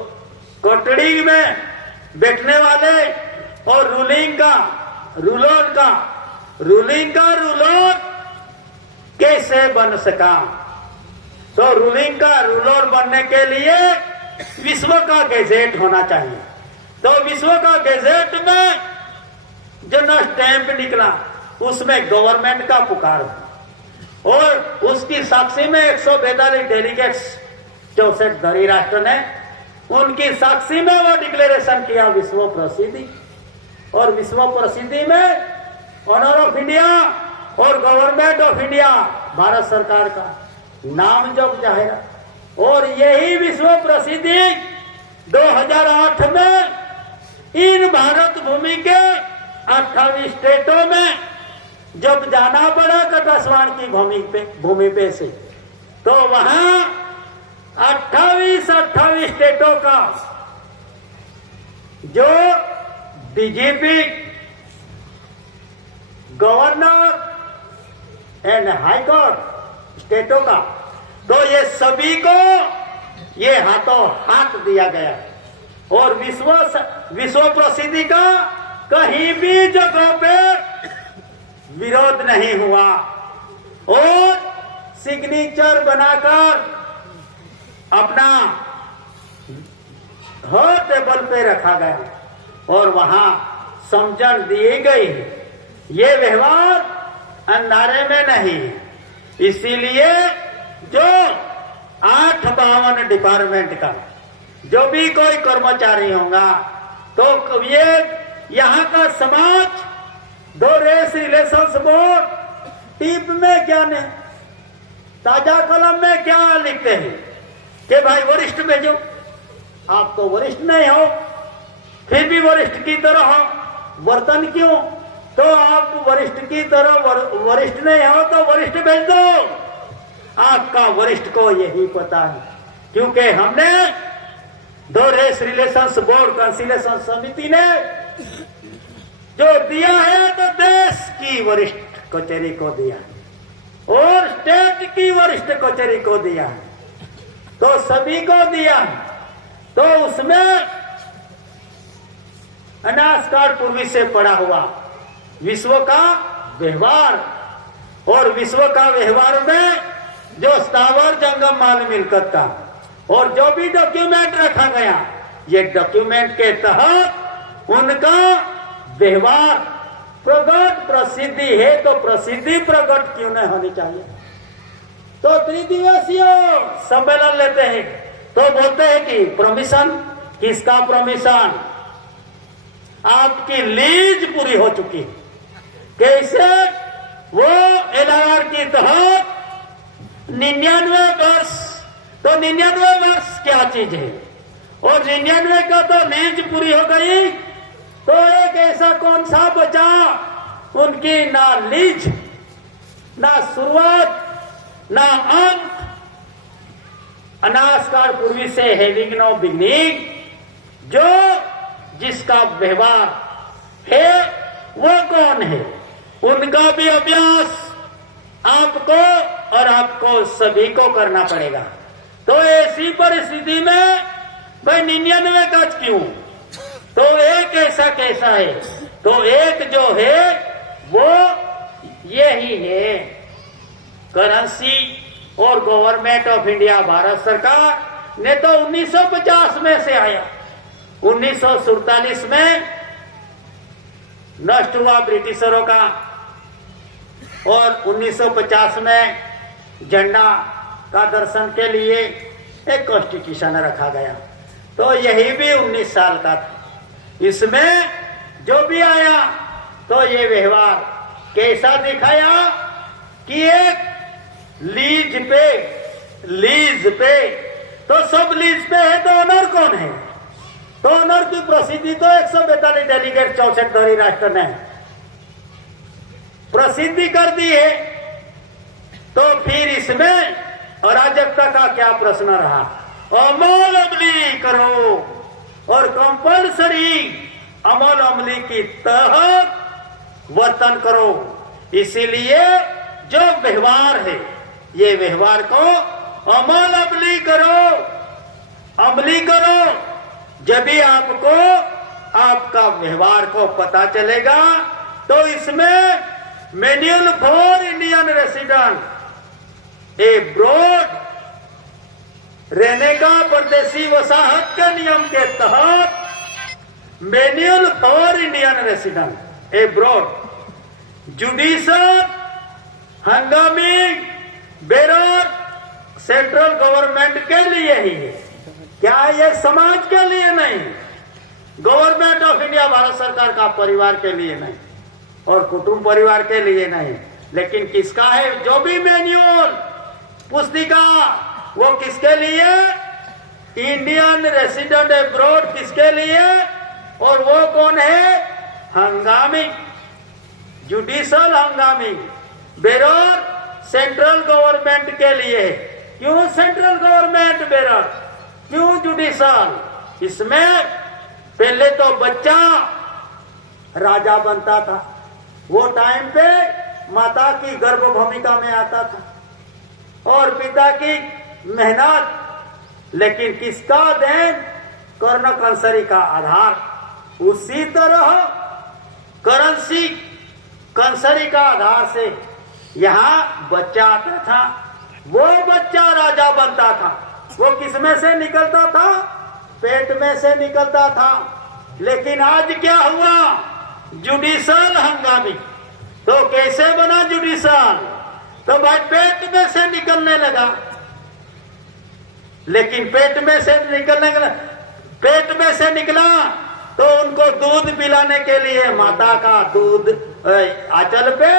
कोटड़ी में बैठने वाले और रूलिंग का रूलर कैसे बन सका? तो रूलिंग का रूलर बनने के लिए विश्व का गैजेट होना चाहिए। तो विश्व का गैजेट में जो ना स्टैंप निकला, उसमें गवर्नमेंट का पुकार, और उसकी साक्षी में 142 डेलीगेट्स 64 धरी राष्ट्र ने, उनकी साक्षी में वो डिक्लेरेशन किया विश्व प्रसिद्धि। और विश्व प्रसिद्धि में ऑनर ऑफ इंडिया और गवर्नमेंट ऑफ इंडिया भारत सरकार का नाम जब जाहिर। और यही विश्व प्रसिद्धि 2008 में इन भारत भूमि के 28 स्टेटों में जब जाना पड़ा कटास्वाण की भूमि पे से, तो वहां 28 स्टेटों का जो DGP, governor and high court स्टेटों का, तो ये सभी को ये हाथों हाथ दिया गया। और विश्व प्रसिद्धि का कहीं भी जगह पे विरोध नहीं हुआ, और सिग्नेचर बनाकर अपना हर टेबल पे रखा गया और वहां समझन दी गई। ये व्यवहार अंधारे में नहीं। इसीलिए जो 852 डिपार्टमेंट का जो भी कोई कर्मचारी होगा, तो ये यहाँ का समाज, दो रेस रिलेशंस बोर्ड टिप में क्या नहीं, ताजा कलम में क्या लिखते हैं कि भाई वरिष्ठ भेजो। आप तो वरिष्ठ नहीं हो, फिर भी वरिष्ठ की तरह हो, वर्तन क्यों? तो आप वरिष्ठ की तरह वरिष्ठ नहीं हो तो वरिष्ठ भेज दो। आपका वरिष्ठ को यही पता है, क्योंकि हमने दो रेस रिलेशंस बोर्ड कंसिलेशन समिति ने जो दिया है, तो देश की वरिष्ठ कचहरी को दिया और स्टेट की वरिष्ठ कचहरी को दिया, तो सभी को दिया। तो उसमें अनास्कार पूर्वी से पड़ा हुआ विश्व का व्यवहार, और विश्व का व्यवहार में जो स्थावर जंगम माल मिलकत का और जो भी डॉक्यूमेंट रखा गया, ये डॉक्यूमेंट के तहत उनका व्यवहार प्रगट प्रसिद्धि है, तो प्रसिद्धि प्रगट क्यों नहीं होनी चाहिए? तो त्रिदिवसीय सम्मेलन लेते हैं, तो बोलते हैं कि परमिशन, किसका परमिशन? आपकी लीज पूरी हो चुकी है। कैसे? वो एलआर के तहत 99 वर्ष, तो 99 वर्ष क्या चीज है? और 99 का तो लीज पूरी हो गई, तो एक ऐसा कौन सा बचा उनकी ना लीज, ना शुरुआत, ना अंत, अनास्कार पूर्वी से हैविंग नो बिगिनिंग, जो जिसका व्यवहार है वो कौन है, उनका भी अभ्यास आपको और आपको सभी को करना पड़ेगा। तो ऐसी परिस्थिति में भाई 99 गज क्यों, तो एक ऐसा कैसा है, तो एक जो है वो यही है, करेंसी और गवर्नमेंट ऑफ इंडिया भारत सरकार ने तो 1950 में से आया, 1947 में नष्ट हुआ ब्रिटिशरों का और 1950 में झंडा का दर्शन के लिए एक कॉन्स्टिट्यूशन रखा गया। तो यही भी 19 साल का था। इसमें जो भी आया तो ये व्यवहार कैसा दिखाया कि एक लीज पे तो सब लीज पे है, तो ऑनर कौन है, तो ऑनर की प्रसिद्धि तो 142 डेलीगेट 64 धरी राष्ट्र ने प्रसिद्धि कर दी है। तो फिर इसमें अराजकता का क्या प्रश्न रहा, अमल अमली करो और कंपल्सरी अमल अमली की तहत वर्तन करो। इसीलिए जो व्यवहार है ये व्यवहार को अमल अमली करो, जब भी आपको आपका व्यवहार को पता चलेगा। तो इसमें manual for Indian resident abroad रहने का परदेशी वसाहत के नियम के तहत manual for Indian resident abroad judicial हंगामी बेरर सेंट्रल गवर्नमेंट के लिए ही है, क्या ये समाज के लिए नहीं, गवर्नमेंट ऑफ इंडिया भारत सरकार का परिवार के लिए नहीं और कुटुंब परिवार के लिए नहीं, लेकिन किसका है, जो भी मैन्युअल पुस्तिका वो किसके लिए, इंडियन रेसिडेंट एब्रॉड किसके लिए, और वो कौन है, हंगामी जुडिशल हंगामी बेरर सेंट्रल गवर्नमेंट के लिए। क्यों सेंट्रल गवर्नमेंट बेरर, क्यों जुडिशल, इसमें पहले तो बच्चा राजा बनता था, वो टाइम पे माता की गर्भ भूमिका में आता था और पिता की मेहनत, लेकिन किसका देन, कर्ण कंसरी का आधार। उसी तरह करेंसी कंसरी का आधार से यहाँ बच्चा आता था, वो बच्चा राजा बनता था। वो किसमें से निकलता था, पेट में से निकलता था। लेकिन आज क्या हुआ, जुडिशल हंगामी। तो कैसे बना जुडिशल, तो भाई पेट में से निकलने लगा, लेकिन पेट में से निकला तो उनको दूध पिलाने के लिए माता का दूध आंचल पे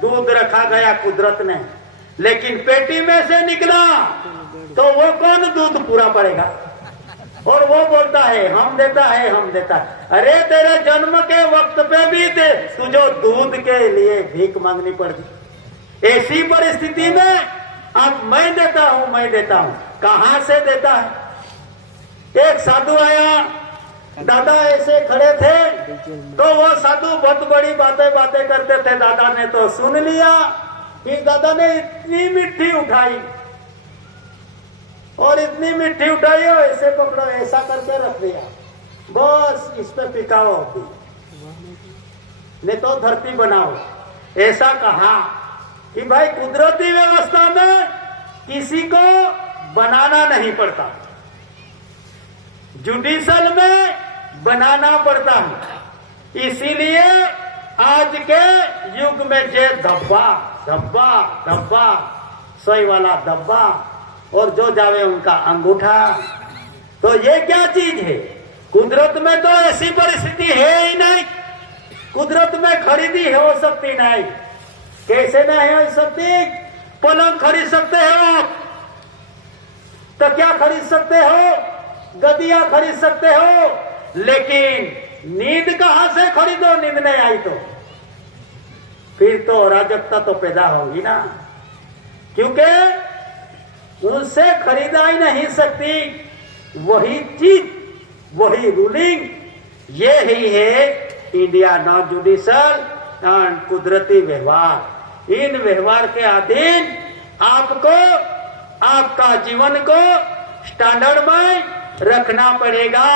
दूध रखा गया कुदरत ने, लेकिन पेटी में से निकला तो वो कौन दूध पूरा पड़ेगा, और वो बोलता है हम देता है, हम देता है। अरे तेरे जन्म के वक्त पे भी तुझे दूध के लिए भीख मांगनी पड़ती। ऐसी परिस्थिति में अब मैं देता हूं, कहां से देता है। एक साधु आया, दादा ऐसे खड़े थे, तो वो साधु बहुत बड़ी बातें करते थे। दादा ने तो सुन लिया, फिर दादा ने इतनी मिट्टी उठाई और ऐसे पकड़ो, ऐसा करके रख दिया, बस इस पे पिकाओ नहीं तो धरती बनाओ। ऐसा कहा कि भाई कुदरती व्यवस्था में किसी को बनाना नहीं पड़ता, जुडिशल में बनाना पड़ता है। इसीलिए आज के युग में जे धब्बा सोई वाला धब्बा और जो जावे उनका अंगूठा, तो ये क्या चीज है। कुदरत में तो ऐसी परिस्थिति है ही नहीं, कुदरत में खरीदी हो सकती नहीं। कैसे नहीं हो सकती, पलंग खरीद सकते हो आप, तो क्या खरीद सकते हो, गदिया खरीद सकते हो, लेकिन नींद कहां से खरीदो, नींद नहीं आई तो फिर तो अराजकता तो पैदा होगी ना, क्योंकि उनसे खरीदा ही नहीं सकती। वही चीज, वही रूलिंग ये ही है इंडिया नॉन जुडिशियल एंड कुदरती व्यवहार। इन व्यवहार के अधीन आपको आपका जीवन को स्टैंडर्ड में रखना पड़ेगा।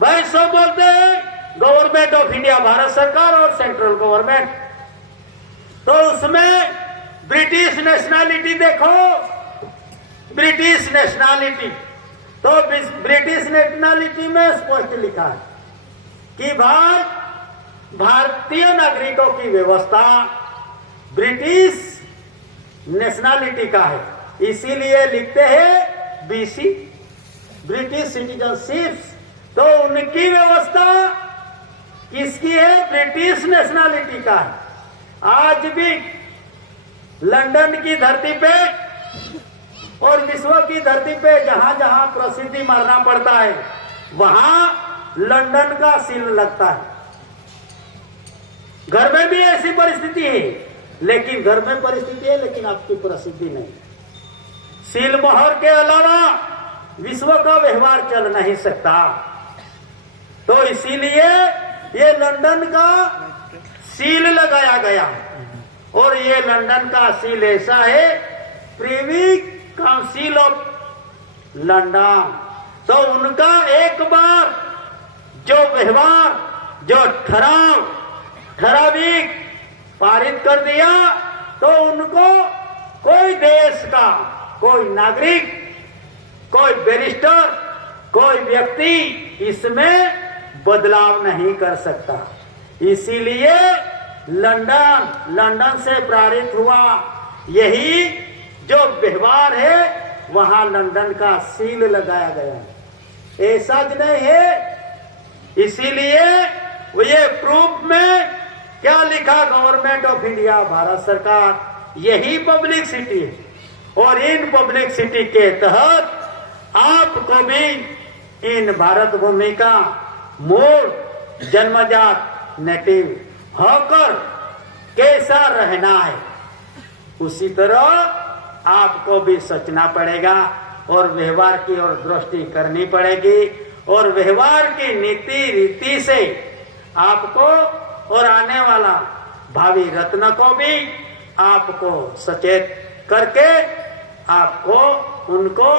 भाई सब बोलते हैं गवर्नमेंट ऑफ इंडिया, भारत सरकार और सेंट्रल गवर्नमेंट, तो उसमें ब्रिटिश नेशनैलिटी देखो, ब्रिटिश नेशनैलिटी, तो ब्रिटिश नेशनैलिटी में स्पष्ट लिखा है कि भारतीय नागरिकों की व्यवस्था ब्रिटिश नेशनैलिटी का है, इसीलिए लिखते हैं बीसी, ब्रिटिश सिटीजनशिप। तो उनकी व्यवस्था किसकी है? ब्रिटिश नेशनैलिटी का है। आज भी लंदन की धरती पे और विश्व की धरती पे जहां जहां प्रसिद्धि मारना पड़ता है वहां लंदन का सील लगता है। घर में भी ऐसी परिस्थिति है, लेकिन घर में परिस्थिति है लेकिन आपकी प्रसिद्धि नहीं। सील मोहर के अलावा विश्व का व्यवहार चल नहीं सकता। तो इसीलिए ये लंदन का सील लगाया गया, और ये लंदन का सील ऐसा है प्रिवी काउंसिल ऑफ लंदन। तो उनका एक बार जो व्यवहार, जो ठराविक पारित कर दिया, तो उनको कोई देश का कोई नागरिक, कोई बैरिस्टर, कोई व्यक्ति इसमें बदलाव नहीं कर सकता। इसीलिए लंदन से प्रेरित हुआ यही जो व्यवहार है, वहां लंदन का सील लगाया गया है, ऐसा नहीं है। इसीलिए ये प्रूफ में क्या लिखा? गवर्नमेंट ऑफ इंडिया, भारत सरकार, यही पब्लिक सिटी है, और इन पब्लिक सिटी के तहत आपको भी इन भारत भूमि का मूल जन्मजात नेटिव होकर कैसा रहना है, उसी तरह आपको भी सोचना पड़ेगा और व्यवहार की ओर दृष्टि करनी पड़ेगी, और व्यवहार की नीति रीति से आपको और आने वाला भावी रत्न को भी आपको सचेत करके आपको उनको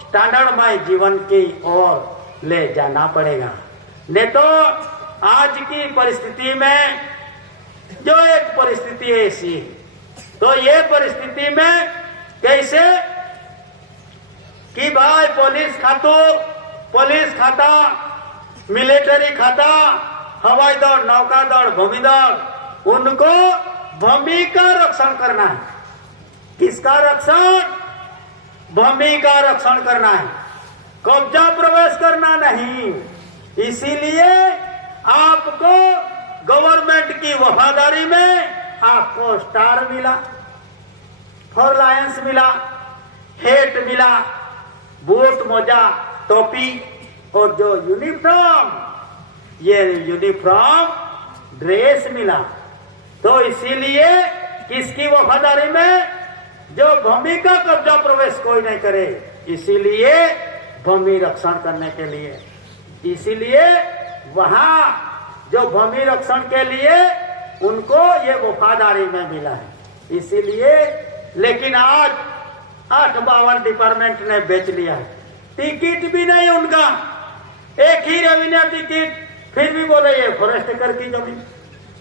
स्टैंडर्डमय जीवन की ओर ले जाना पड़ेगा। नहीं तो आज की परिस्थिति में जो एक परिस्थिति ऐसी, तो ये परिस्थिति में कैसे कि भाई पुलिस खाता, मिलिट्री खाता, हवाई दल, नौका दल, भूमि दल, उनको भूमि का रक्षण करना है। किसका रक्षण? भूमि का रक्षण करना है, कब्जा प्रवेश करना नहीं। इसीलिए आपको गवर्नमेंट की वफादारी में आपको स्टार मिला, फॉर लायंस मिला, हेट मिला, बूट, मोजा, टोपी, और जो यूनिफॉर्म, ये यूनिफॉर्म ड्रेस मिला। तो इसीलिए किसकी वफादारी में? जो भूमि का कब्जा प्रवेश कोई नहीं करे, इसीलिए भूमि रक्षण करने के लिए, इसीलिए वहां जो भूमि रक्षण के लिए उनको ये वफादारी में मिला है। इसीलिए लेकिन आज 852 डिपार्टमेंट ने बेच लिया है, टिकट भी नहीं उनका, एक ही रेवेन्यू टिकट, फिर भी बोले ये फॉरेस्टर की जमीन,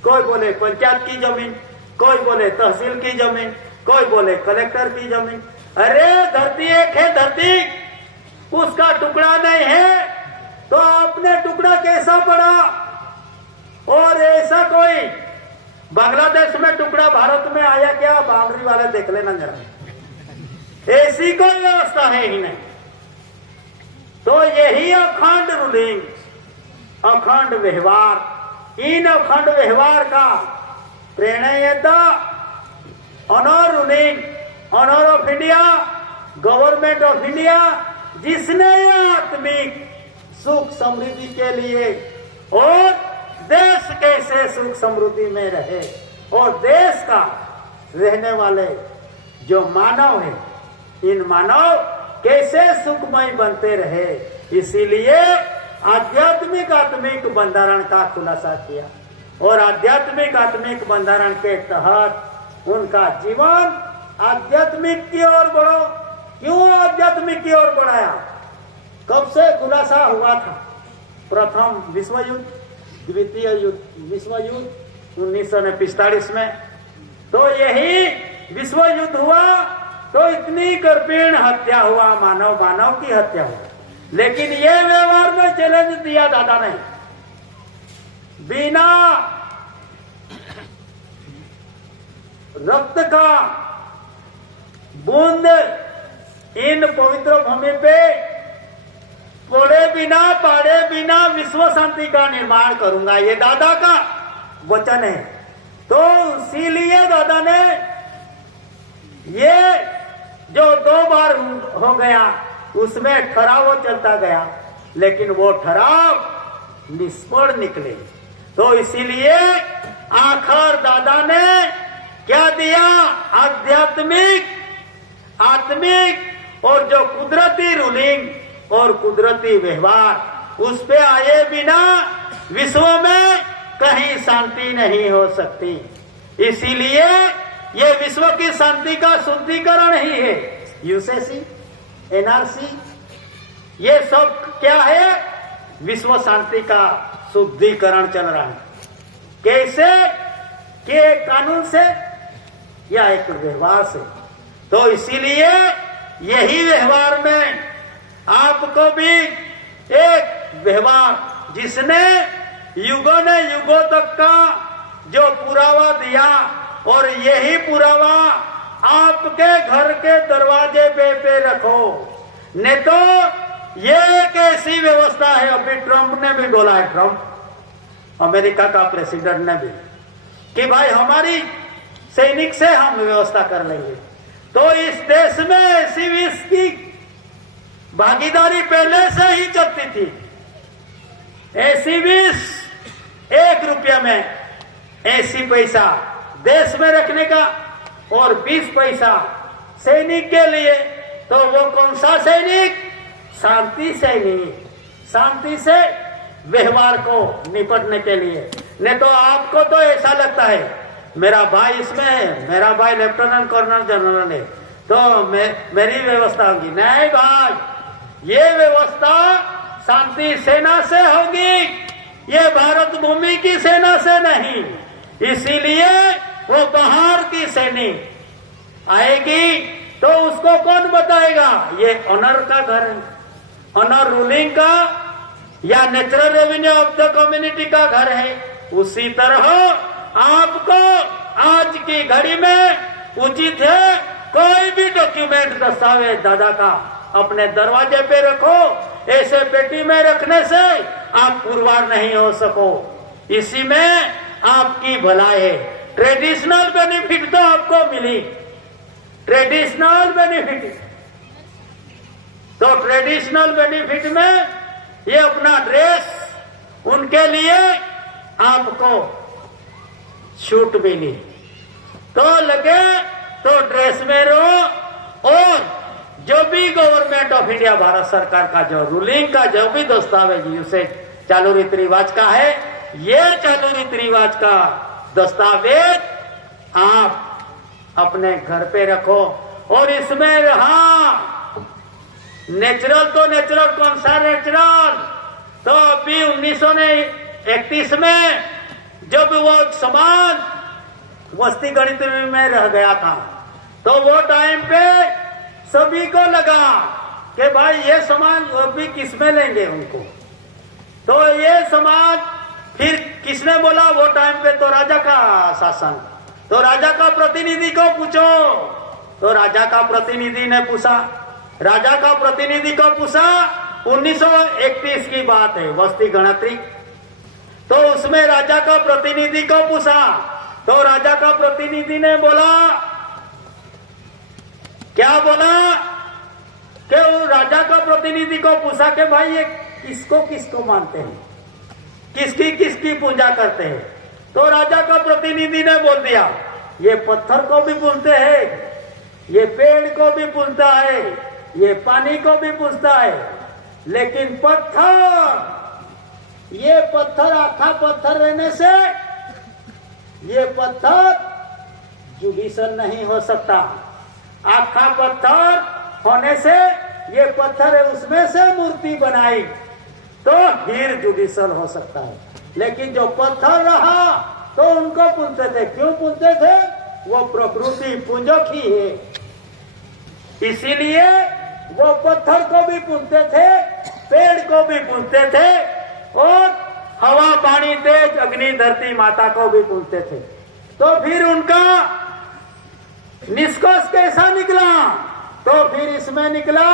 कोई बोले पंचायत की जमीन, कोई बोले तहसील की जमीन, कोई बोले कलेक्टर की जमीन। अरे धरती एक है, धरती उसका टुकड़ा नहीं है तो अपने टुकड़ा कैसा पड़ा? और ऐसा कोई बांग्लादेश में टुकड़ा भारत में आया क्या? बाउंड्री वाले देख लेना जरा, ऐसी कोई व्यवस्था है ही नहीं। तो यही अखंड रूलिंग, अखंड व्यवहार, इन अखंड व्यवहार का प्रणेता honour ruling, honour of India, government of India, जिसने आत्मिक सुख समृद्धि के लिए और देश कैसे सुख समृद्धि में रहे और देश का रहने वाले जो मानव है, इन मानव कैसे सुखमय बनते रहे, इसीलिए आध्यात्मिक आत्मिक बंधारण का खुलासा किया और आध्यात्मिक बंधारण के तहत उनका जीवन आध्यात्मिक की ओर बढ़ो। क्यों आध्यात्मिक की ओर बढ़ाया? कब से खुलासा हुआ था? प्रथम विश्व युद्ध, द्वितीय विश्व युद्ध 1945 में। तो यही विश्व युद्ध हुआ तो इतनी करपीण हत्या हुआ, मानव की हत्या हुआ। लेकिन ये व्यवहार में चैलेंज दिया दादा ने, बिना रक्त का बूंद इन पवित्र भूमि पे पड़े बिना विश्व शांति का निर्माण करूंगा, ये दादा का वचन है। तो इसीलिए दादा ने ये जो 2 बार हो गया उसमें ठहराव चलता गया, लेकिन वो ठहराव निष्फल निकले। तो इसीलिए आखिर दादा ने क्या दिया? आत्मिक और जो कुदरती रूलिंग और कुदरती व्यवहार, उस पे आए बिना विश्व में कहीं शांति नहीं हो सकती। इसीलिए ये विश्व की शांति का शुद्धिकरण ही है। यूसीसी, एनआरसी, ये सब क्या है? विश्व शांति का शुद्धिकरण चल रहा है। कैसे? कि एक कानून से या एक व्यवहार से। तो इसीलिए यही व्यवहार में आपको भी एक व्यवहार जिसने युगों तक का जो पुरावा दिया, और यही पुरावा आपके घर के दरवाजे पे रखो। नहीं तो ये एक ऐसी व्यवस्था है, अभी ट्रंप ने भी बोला है, ट्रंप अमेरिका का प्रेसिडेंट ने भी, कि भाई हमारी सैनिक से हम व्यवस्था कर लेंगे। तो इस देश में ऐसी विष की भागीदारी पहले से ही चलती थी। ऐसी विष 1 रुपया में 80 पैसा देश में रखने का और 20 पैसा सैनिक के लिए। तो वो कौन सा सैनिक? शांति सैनिक, शांति से व्यवहार को निपटने के लिए। नहीं तो आपको तो ऐसा लगता है मेरा भाई इसमें है, मेरा भाई लेफ्टिनेंट कर्नल जनरल है, तो मेरी व्यवस्था होगी। नहीं भाई, ये व्यवस्था शांति सेना से होगी, ये भारत भूमि की सेना से नहीं। इसीलिए वो बाहर की सैनिक आएगी तो उसको कौन बताएगा? ये ऑनर का घर है, ऑनर रूलिंग का या natural revenue of the community का घर है। उसी तरह आपको आज की घड़ी में उचित है कोई भी डॉक्यूमेंट, दस्तावेज दादा का अपने दरवाजे पे रखो। ऐसे पेटी में रखने से आप पुरवार नहीं हो सको। इसी में आपकी भलाई है। ट्रेडिशनल बेनिफिट तो आपको मिली, ट्रेडिशनल बेनिफिट। तो ट्रेडिशनल बेनिफिट में ये अपना ड्रेस, उनके लिए आपको छूट मिली। तो लगे तो ड्रेस में रहो। और जो भी गवर्नमेंट ऑफ इंडिया, भारत सरकार का जो रूलिंग का जो भी दस्तावेज उसे चालू रीति रिवाज का है, ये चालू रीति रिवाज का दस्तावेज आप अपने घर पे रखो। और इसमें रहा नेचुरल, तो नेचुरल कौन सा नेचुरल? तो अभी 1931 में जब वो समाज वस्ती गणित में रह गया था, तो वो टाइम पे सभी को लगा कि भाई ये समाज अभी किसमें लेंगे उनको। तो ये समाज फिर किसने बोला? वो टाइम पे तो राजा का शासन। तो राजा का प्रतिनिधि को पूछो। तो राजा का प्रतिनिधि ने पूछा, राजा का प्रतिनिधि को पूछा, 1931 की बात है, वस्ती गणतरी। तो उसमें राजा का प्रतिनिधि को पूछा, तो राजा का प्रतिनिधि ने बोला, क्या बोला? कि वो राजा का प्रतिनिधि को पूछा कि भाई ये किसको मानते हैं, किसकी पूजा करते हैं? तो राजा का प्रतिनिधि ने बोल दिया, ये पत्थर को भी पूजते हैं, ये पेड़ को भी पूजता है, ये पानी को भी पूजता है, लेकिन पत्थर ये पत्थर आखा पत्थर रहने से ये पत्थर जुडिशल नहीं हो सकता। आखा पत्थर होने से ये पत्थर है उसमें से मूर्ति बनाई तो फिर जुडिशल हो सकता है। लेकिन जो पत्थर रहा तो उनको पूछते थे, क्यों पूछते थे? वो प्रकृति पुंजक ही है, इसीलिए वो पत्थर को भी पूछते थे, पेड़ को भी पूछते थे और हवा पानी तेज अग्नि धरती माता को भी पूछते थे। तो फिर उनका निष्कर्ष कैसा निकला? तो फिर इसमें निकला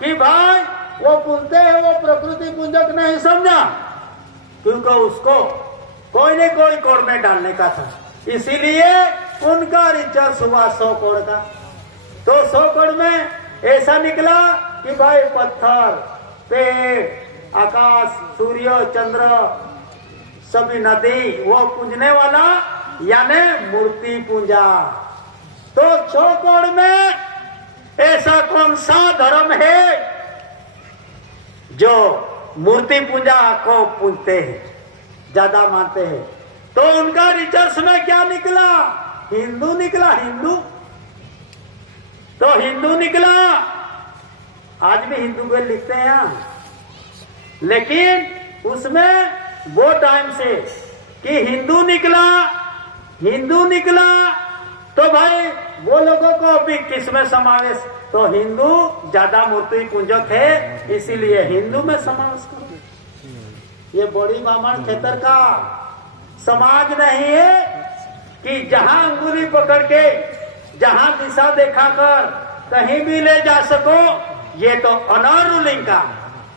कि भाई वो पूछते हैं वो प्रकृति पुंजक नहीं समझा, क्योंकि उसको कोई न कोई कोड में डालने का था, इसीलिए उनका रिसर्च हुआ 100 कोड का। तो 100 कोड में ऐसा निकला कि भाई पत्थर, पेड़, आकाश, सूर्य, चंद्र, सभी नदी वो पूजने वाला यानी मूर्ति पूजा। तो 100 कोड में ऐसा कौन सा धर्म है जो मूर्ति पूजा को पूजते हैं, ज्यादा मानते हैं? तो उनका रिसर्च में क्या निकला? हिंदू निकला, हिंदू। तो हिंदू निकला, आज भी हिंदू बिल लिखते हैं यहाँ, लेकिन उसमें वो टाइम से कि हिंदू निकला तो भाई वो लोगों को भी किसमें समावेश? तो हिंदू ज्यादा मूर्ति पूजक है, इसीलिए हिंदू में समावेश करो। ये बड़ी ब्राह्मण खेतर का समाज नहीं है कि जहां अंगुली पकड़ के जहां दिशा दिखाकर कहीं भी ले जा सको। ये तो अनार रूलिंग का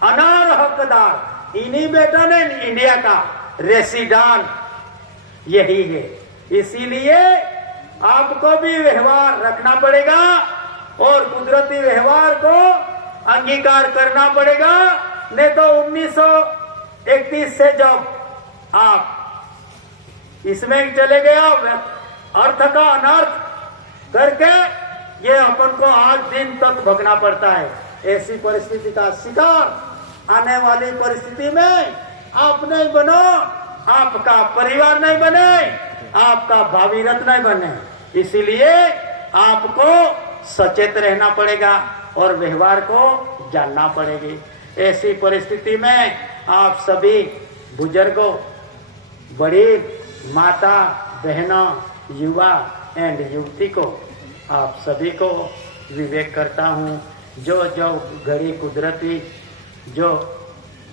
अनार हकदार इन्हीं बेटा ने इंडिया का रेसिडेंट यही है। इसीलिए आपको भी व्यवहार रखना पड़ेगा और कुदरती व्यवहार को अंगीकार करना पड़ेगा। नहीं तो 1931 से जब आप इसमें चले गया अर्थ का अनर्थ करके ये अपन को आज दिन तक भगना पड़ता है। ऐसी परिस्थिति का शिकार आने वाली परिस्थिति में आप नहीं बनो, आपका परिवार नहीं बने, आपका भावी रत्न नहीं बने। इसीलिए आपको सचेत रहना पड़ेगा और व्यवहार को जानना पड़ेगी। ऐसी परिस्थिति में आप सभी बुजुर्गों, बड़ी माता, बहनों, युवा एंड युवती को आप सभी को विवेक करता हूँ। जो घड़ी कुदरती जो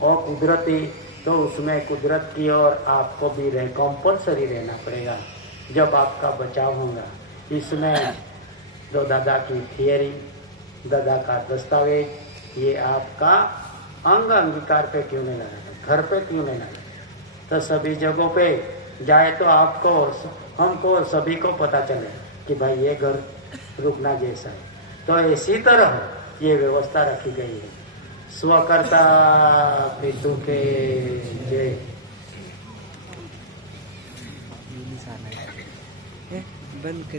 अकुदरती, तो उसमें कुदरत की ओर आपको भी कंपल्सरी रहना पड़ेगा जब आपका बचाव होगा। इसमें जो दादा की थियरी, दादा का दस्तावेज, ये आपका अंगीकार पे क्यों नहीं लगा, घर पे क्यों नहीं लगा? तो सभी जगहों पे जाए तो आपको, हमको, सभी को पता चले कि भाई ये घर रुकना जैसा है। तो इसी तरह ये व्यवस्था रखी गई है। स्वकर्ता पितु के जय। बंद कर